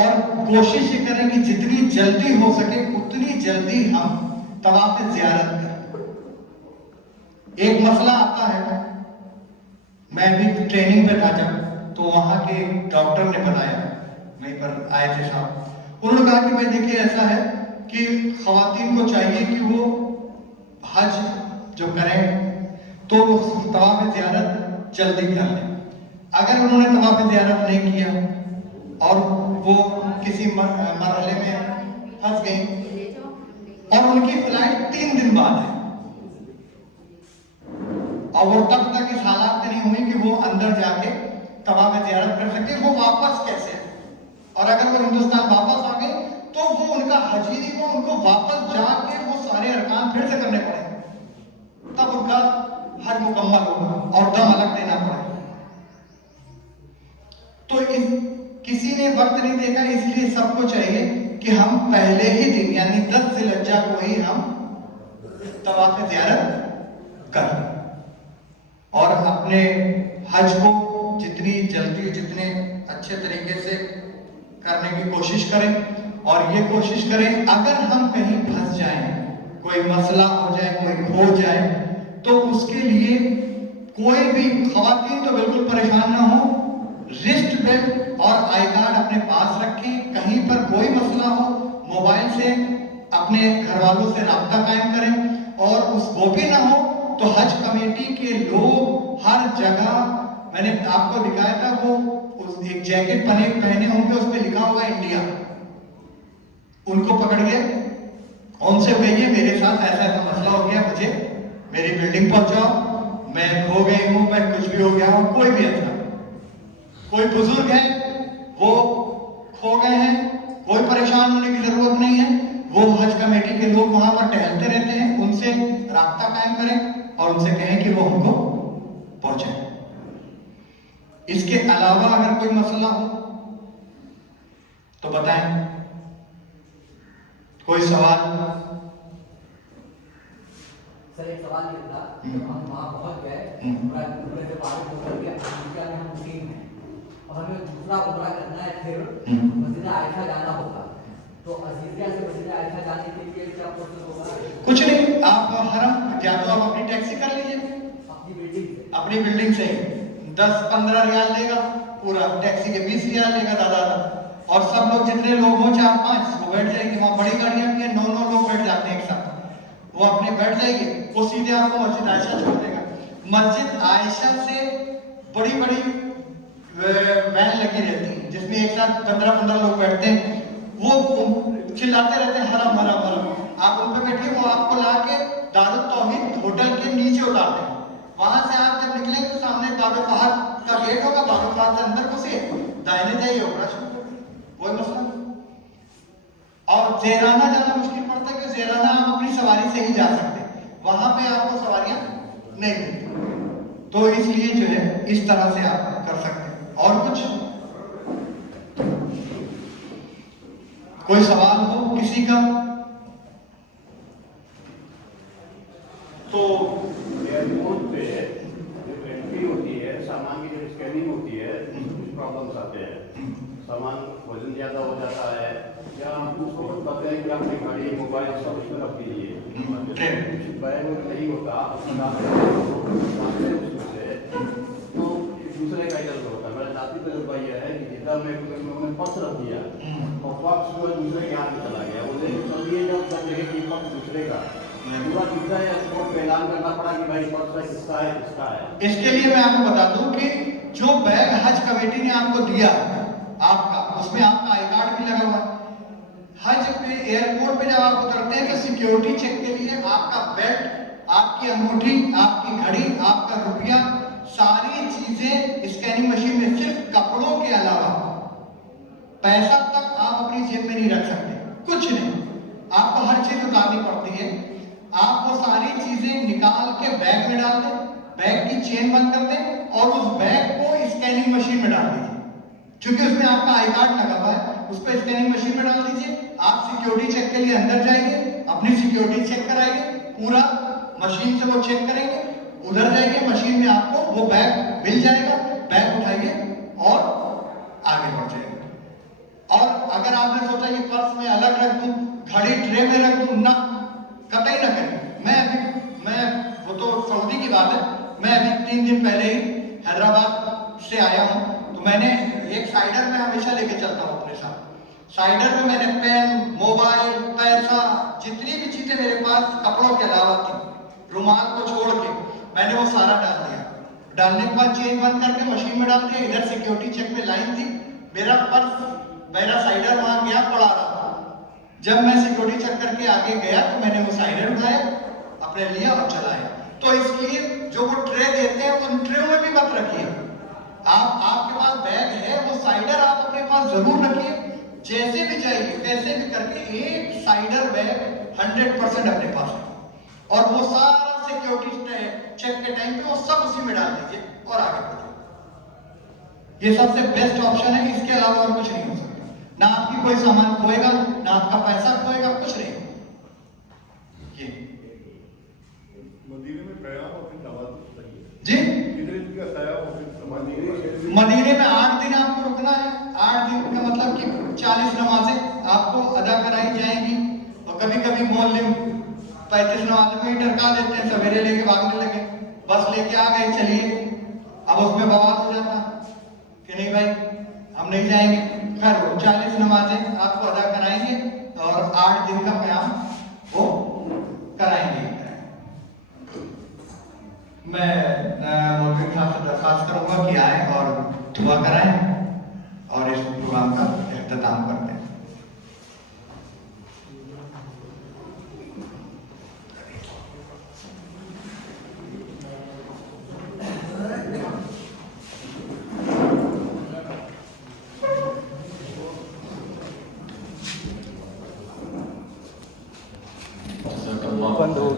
और कोशिश ये करें कि जितनी जल्दी हो सके उतनी जल्दी हम तवाफ़ ज़ियारत करें। एक मसला आता है, मैं भी ट्रेनिंग पे था जब, तो वहां के डॉक्टर ने बताया, वहीं पर आए थे साहब, उन्होंने कहा कि भाई देखिए ऐसा है कि ख़वातीन को चाहिए कि वो हज जो करें तो तवाफ़ ज़ियारत जल्दी कर लें। अगर उन्होंने तवाफ़ ज़ियारत नहीं किया और वो किसी मरहले में फंस गई और उनकी फ्लाइट 3 दिन बाद है और वो तब तक इस हालात में नहीं हुई कि वो अंदर जाके तवाफ़ ज़ियारत कर सकते, वो वापस कैसे है? और अगर वो हिंदुस्तान वापस आ गए तो वो उनका हज ही नहीं, उनको वापस जाके वो सारे अरकान फिर से करने पड़ेंगे, तब उनका हज इलाज मुकम्मल होगा और दम अलग देना पड़ेगा। तो किसी ने वक्त नहीं देखा, इसलिए सबको चाहिए कि हम पहले ही दिन यानी 10 ज़िलहिज्जा को ही हम तवाफ ज़ियारत करें और अपने हज को जितनी जल्दी जितने अच्छे तरीके से करने की कोशिश करें। और ये कोशिश करें अगर हम कहीं फंस जाएं, कोई मसला हो जाए, कोई खो जाए, तो उसके लिए कोई भी खवातीन तो बिल्कुल परेशान ना हो, रिस्ट बेल्ट और आई कार्ड अपने पास रखें। कहीं पर कोई मसला हो, मोबाइल से अपने घर वालों से राब्ता कायम करें। और उस वो भी ना हो तो हज कमेटी के लोग हर जगह, मैंने आपको दिखाया था वो उस एक जैकेट पहने होंगे, उस पर लिखा होगा इंडिया। उनको पकड़िए, उनसे कहिए मेरे साथ ऐसा ऐसा मसला हो गया, मुझे मेरी बिल्डिंग पहुंचाओ, मैं खो गई हूं, मैं कुछ भी हो गया हूं। कोई भी ऐसा, कोई बुजुर्ग है वो खो गए हैं, कोई परेशान होने की जरूरत नहीं है। वो हज कमेटी के लोग वहां पर टहलते रहते हैं, उनसे राब्ता कायम करें और उनसे कहें कि वो हमको पहुंचाए। इसके अलावा अगर कोई मसला हो तो बताएं। कोई सवाल? सर एक सवाल ये था, हम वहाँ पहुँच गए, पूरे से पानी उतर गया, अमेरिका में हम मुकीम हैं और हमें दूसरा उमरा करना है, फिर मस्जिद आयशा जाना होगा, तो अजीजिया से मस्जिद आयशा जाने के लिए क्या प्रोसेस होगा? कुछ नहीं, आप हरम या तो आप अपनी टैक्सी कर लीजिए, अपनी बिल्डिंग से 10-15 रियाल लेगा पूरा, टैक्सी के 20 रियाल लेगा दादा। और सब लोग जितने लोग हों 4-5 वो बैठ जाएंगे, वहाँ बड़ी गाड़ियाँ भी हैं, 9 लोग बैठ जाते हैं एक साथ, वो अपने बैठ जाएंगे, वो सीधे आपको मस्जिद आयशा छोड़ देगा। मस्जिद आयशा से बड़ी बड़ी वैन लगी रहती है जिसमें एक साथ 15-15 लोग बैठते हैं, वो चिल्लाते रहते हैं हरम हरम हरम। आप उन पे बैठिए, वो आपको ला के दारुल तौहीद होटल के नीचे उतारते हैं। वहां से आप जब निकलेंगे तो सामने बाबे फहद का गेट होगा, बाबे फहद से अंदर घुसिए, दाहिने जाइए, उमरा शुरू करिए, कोई मसला नहीं। और जेराना जाना मुश्किल पड़ता है कि जेराना आप अपनी सवारी से ही जा सकते हैं, वहां पे आपको सवारियां नहीं मिलती, तो इसलिए जो है इस तरह से आप कर सकते हैं। और कुछ कोई सवाल हो किसी का? तो एयरपोर्ट पे जब एंट्री होती है, सामान की जब स्कैनिंग होती है, कुछ प्रॉब्लम्स आते हैं, सामान वजन ज़्यादा हो जाता है, या उसको बताते हैं कि अपनी गाड़ी मोबाइल सब उसमें रख दीजिए, बैग नहीं होता उससे, तो दूसरे का इधर होता है। मेरा साथी तजुर्बा यह है कि जितना मैं पर्स रख दिया और पर्स जो है दूसरे के हाथ में चला गया, वो लेकिन चलिए जब जगह की पर्स दूसरे का पूरा जितना एयरपोर्ट पे ऐलान करना पड़ा कि भाई पर्स किसका है किसका है। इसके लिए मैं आपको बता दूं कि जो बैग हज कमेटी ने आपको दिया आपका, उसमें आपका आई कार्ड भी लगा हुआ है। हज पे एयरपोर्ट पे जब आप उतरते हैं तो सिक्योरिटी चेक के लिए आपका बेल्ट, आपकी अंगूठी, आपकी घड़ी, आपका रुपया, सारी चीजें स्कैनिंग मशीन में, सिर्फ कपड़ों के अलावा पैसा तक आप अपनी जेब में नहीं रख सकते, कुछ नहीं, आपको हर चीज उतारनी पड़ती है। आप वो सारी चीजें निकाल के बैग में डाल दें, बैग की चेन बंद कर दें और उस बैग को स्कैनिंग मशीन में डाल दीजिए, क्योंकि उसमें आपका आई कार्ड लगा हुआ है, उस पर स्कैनिंग मशीन में डाल दीजिए। आप सिक्योरिटी चेक के लिए अंदर जाइए, अपनी सिक्योरिटी चेक कराइए, पूरा मशीन से वो चेक करेंगे, उधर जाइए, मशीन में आपको वो बैग मिल जाएगा, बैग उठाइए और आगे बढ़ जाइए। और अगर आपने सोचा कि पर्स में अलग रख दूं, घड़ी ट्रे में रख दूं, ना, कतई ना करें। मैं वो तो सऊदी की बात है, मैं अभी 3 दिन पहले ही हैदराबाद से आया हूं, तो मैंने एक साइडर में हमेशा लेके चलता हूं अपने साथ। साइडर में मैंने पेन, मोबाइल, पैसा, जितनी भी चीजें मेरे पास कपड़ों के अलावा थी, रुमाल को छोड़ के मैंने वो सारा डाल दिया। डालने के बाद चेन बंद करके मशीन में डाल दिया। इधर सिक्योरिटी चेक में लाइन थी, मेरा पर्स, मेरा साइडर वहां गया, पड़ा रहा। जब मैं सिक्योरिटी चेक करके आगे गया तो मैंने वो साइडर उठाया, अपने लिया और चलाया। तो इसलिए जो वो ट्रे देते हैं उन ट्रे में भी मत रखिए। आपके पास बैग है, वो साइडर आप अपने पास जरूर रखिए, जैसे भी चाहिए कैसे भी करके एक साइडर बैग 100% अपने पास है। और वो सारा सिक्योरिटी चेक के टाइम पे वो सब उसी में डाल दीजिए और आगे बढ़िए। ये सबसे बेस्ट ऑप्शन है, इसके अलावा और कुछ नहीं हो सकता। ना आपकी कोई सामान खोएगा, ना आपका पैसा खोएगा, कुछ नहीं। ये मदीने में कयाम और फिर नमाज चाहिए जी, कितने दिन का कयाम और फिर नमाज मदीने में 8 दिन आपको रुकना है। 8 दिन का मतलब कि 40 नमाजें आपको अदा कराई जाएंगी। और कभी कभी मोहल्ले 35 नमाजें में ही टरका देते हैं, सवेरे लेके भागने लगे, बस लेके आ गए, चलिए। अब उसमें बवाल हो जाता कि नहीं भाई हम नहीं जाएंगे। खैर वो 40 नमाजें आपको अदा कराएंगे और 8 दिन का क़याम वो कराएंगे। मैं मौलवी साहब से दरख्वास्त करूंगा कि आए और दुआ कराएं और इस प्रोग्राम का इख्तिताम करते हैं। बंद हो गई।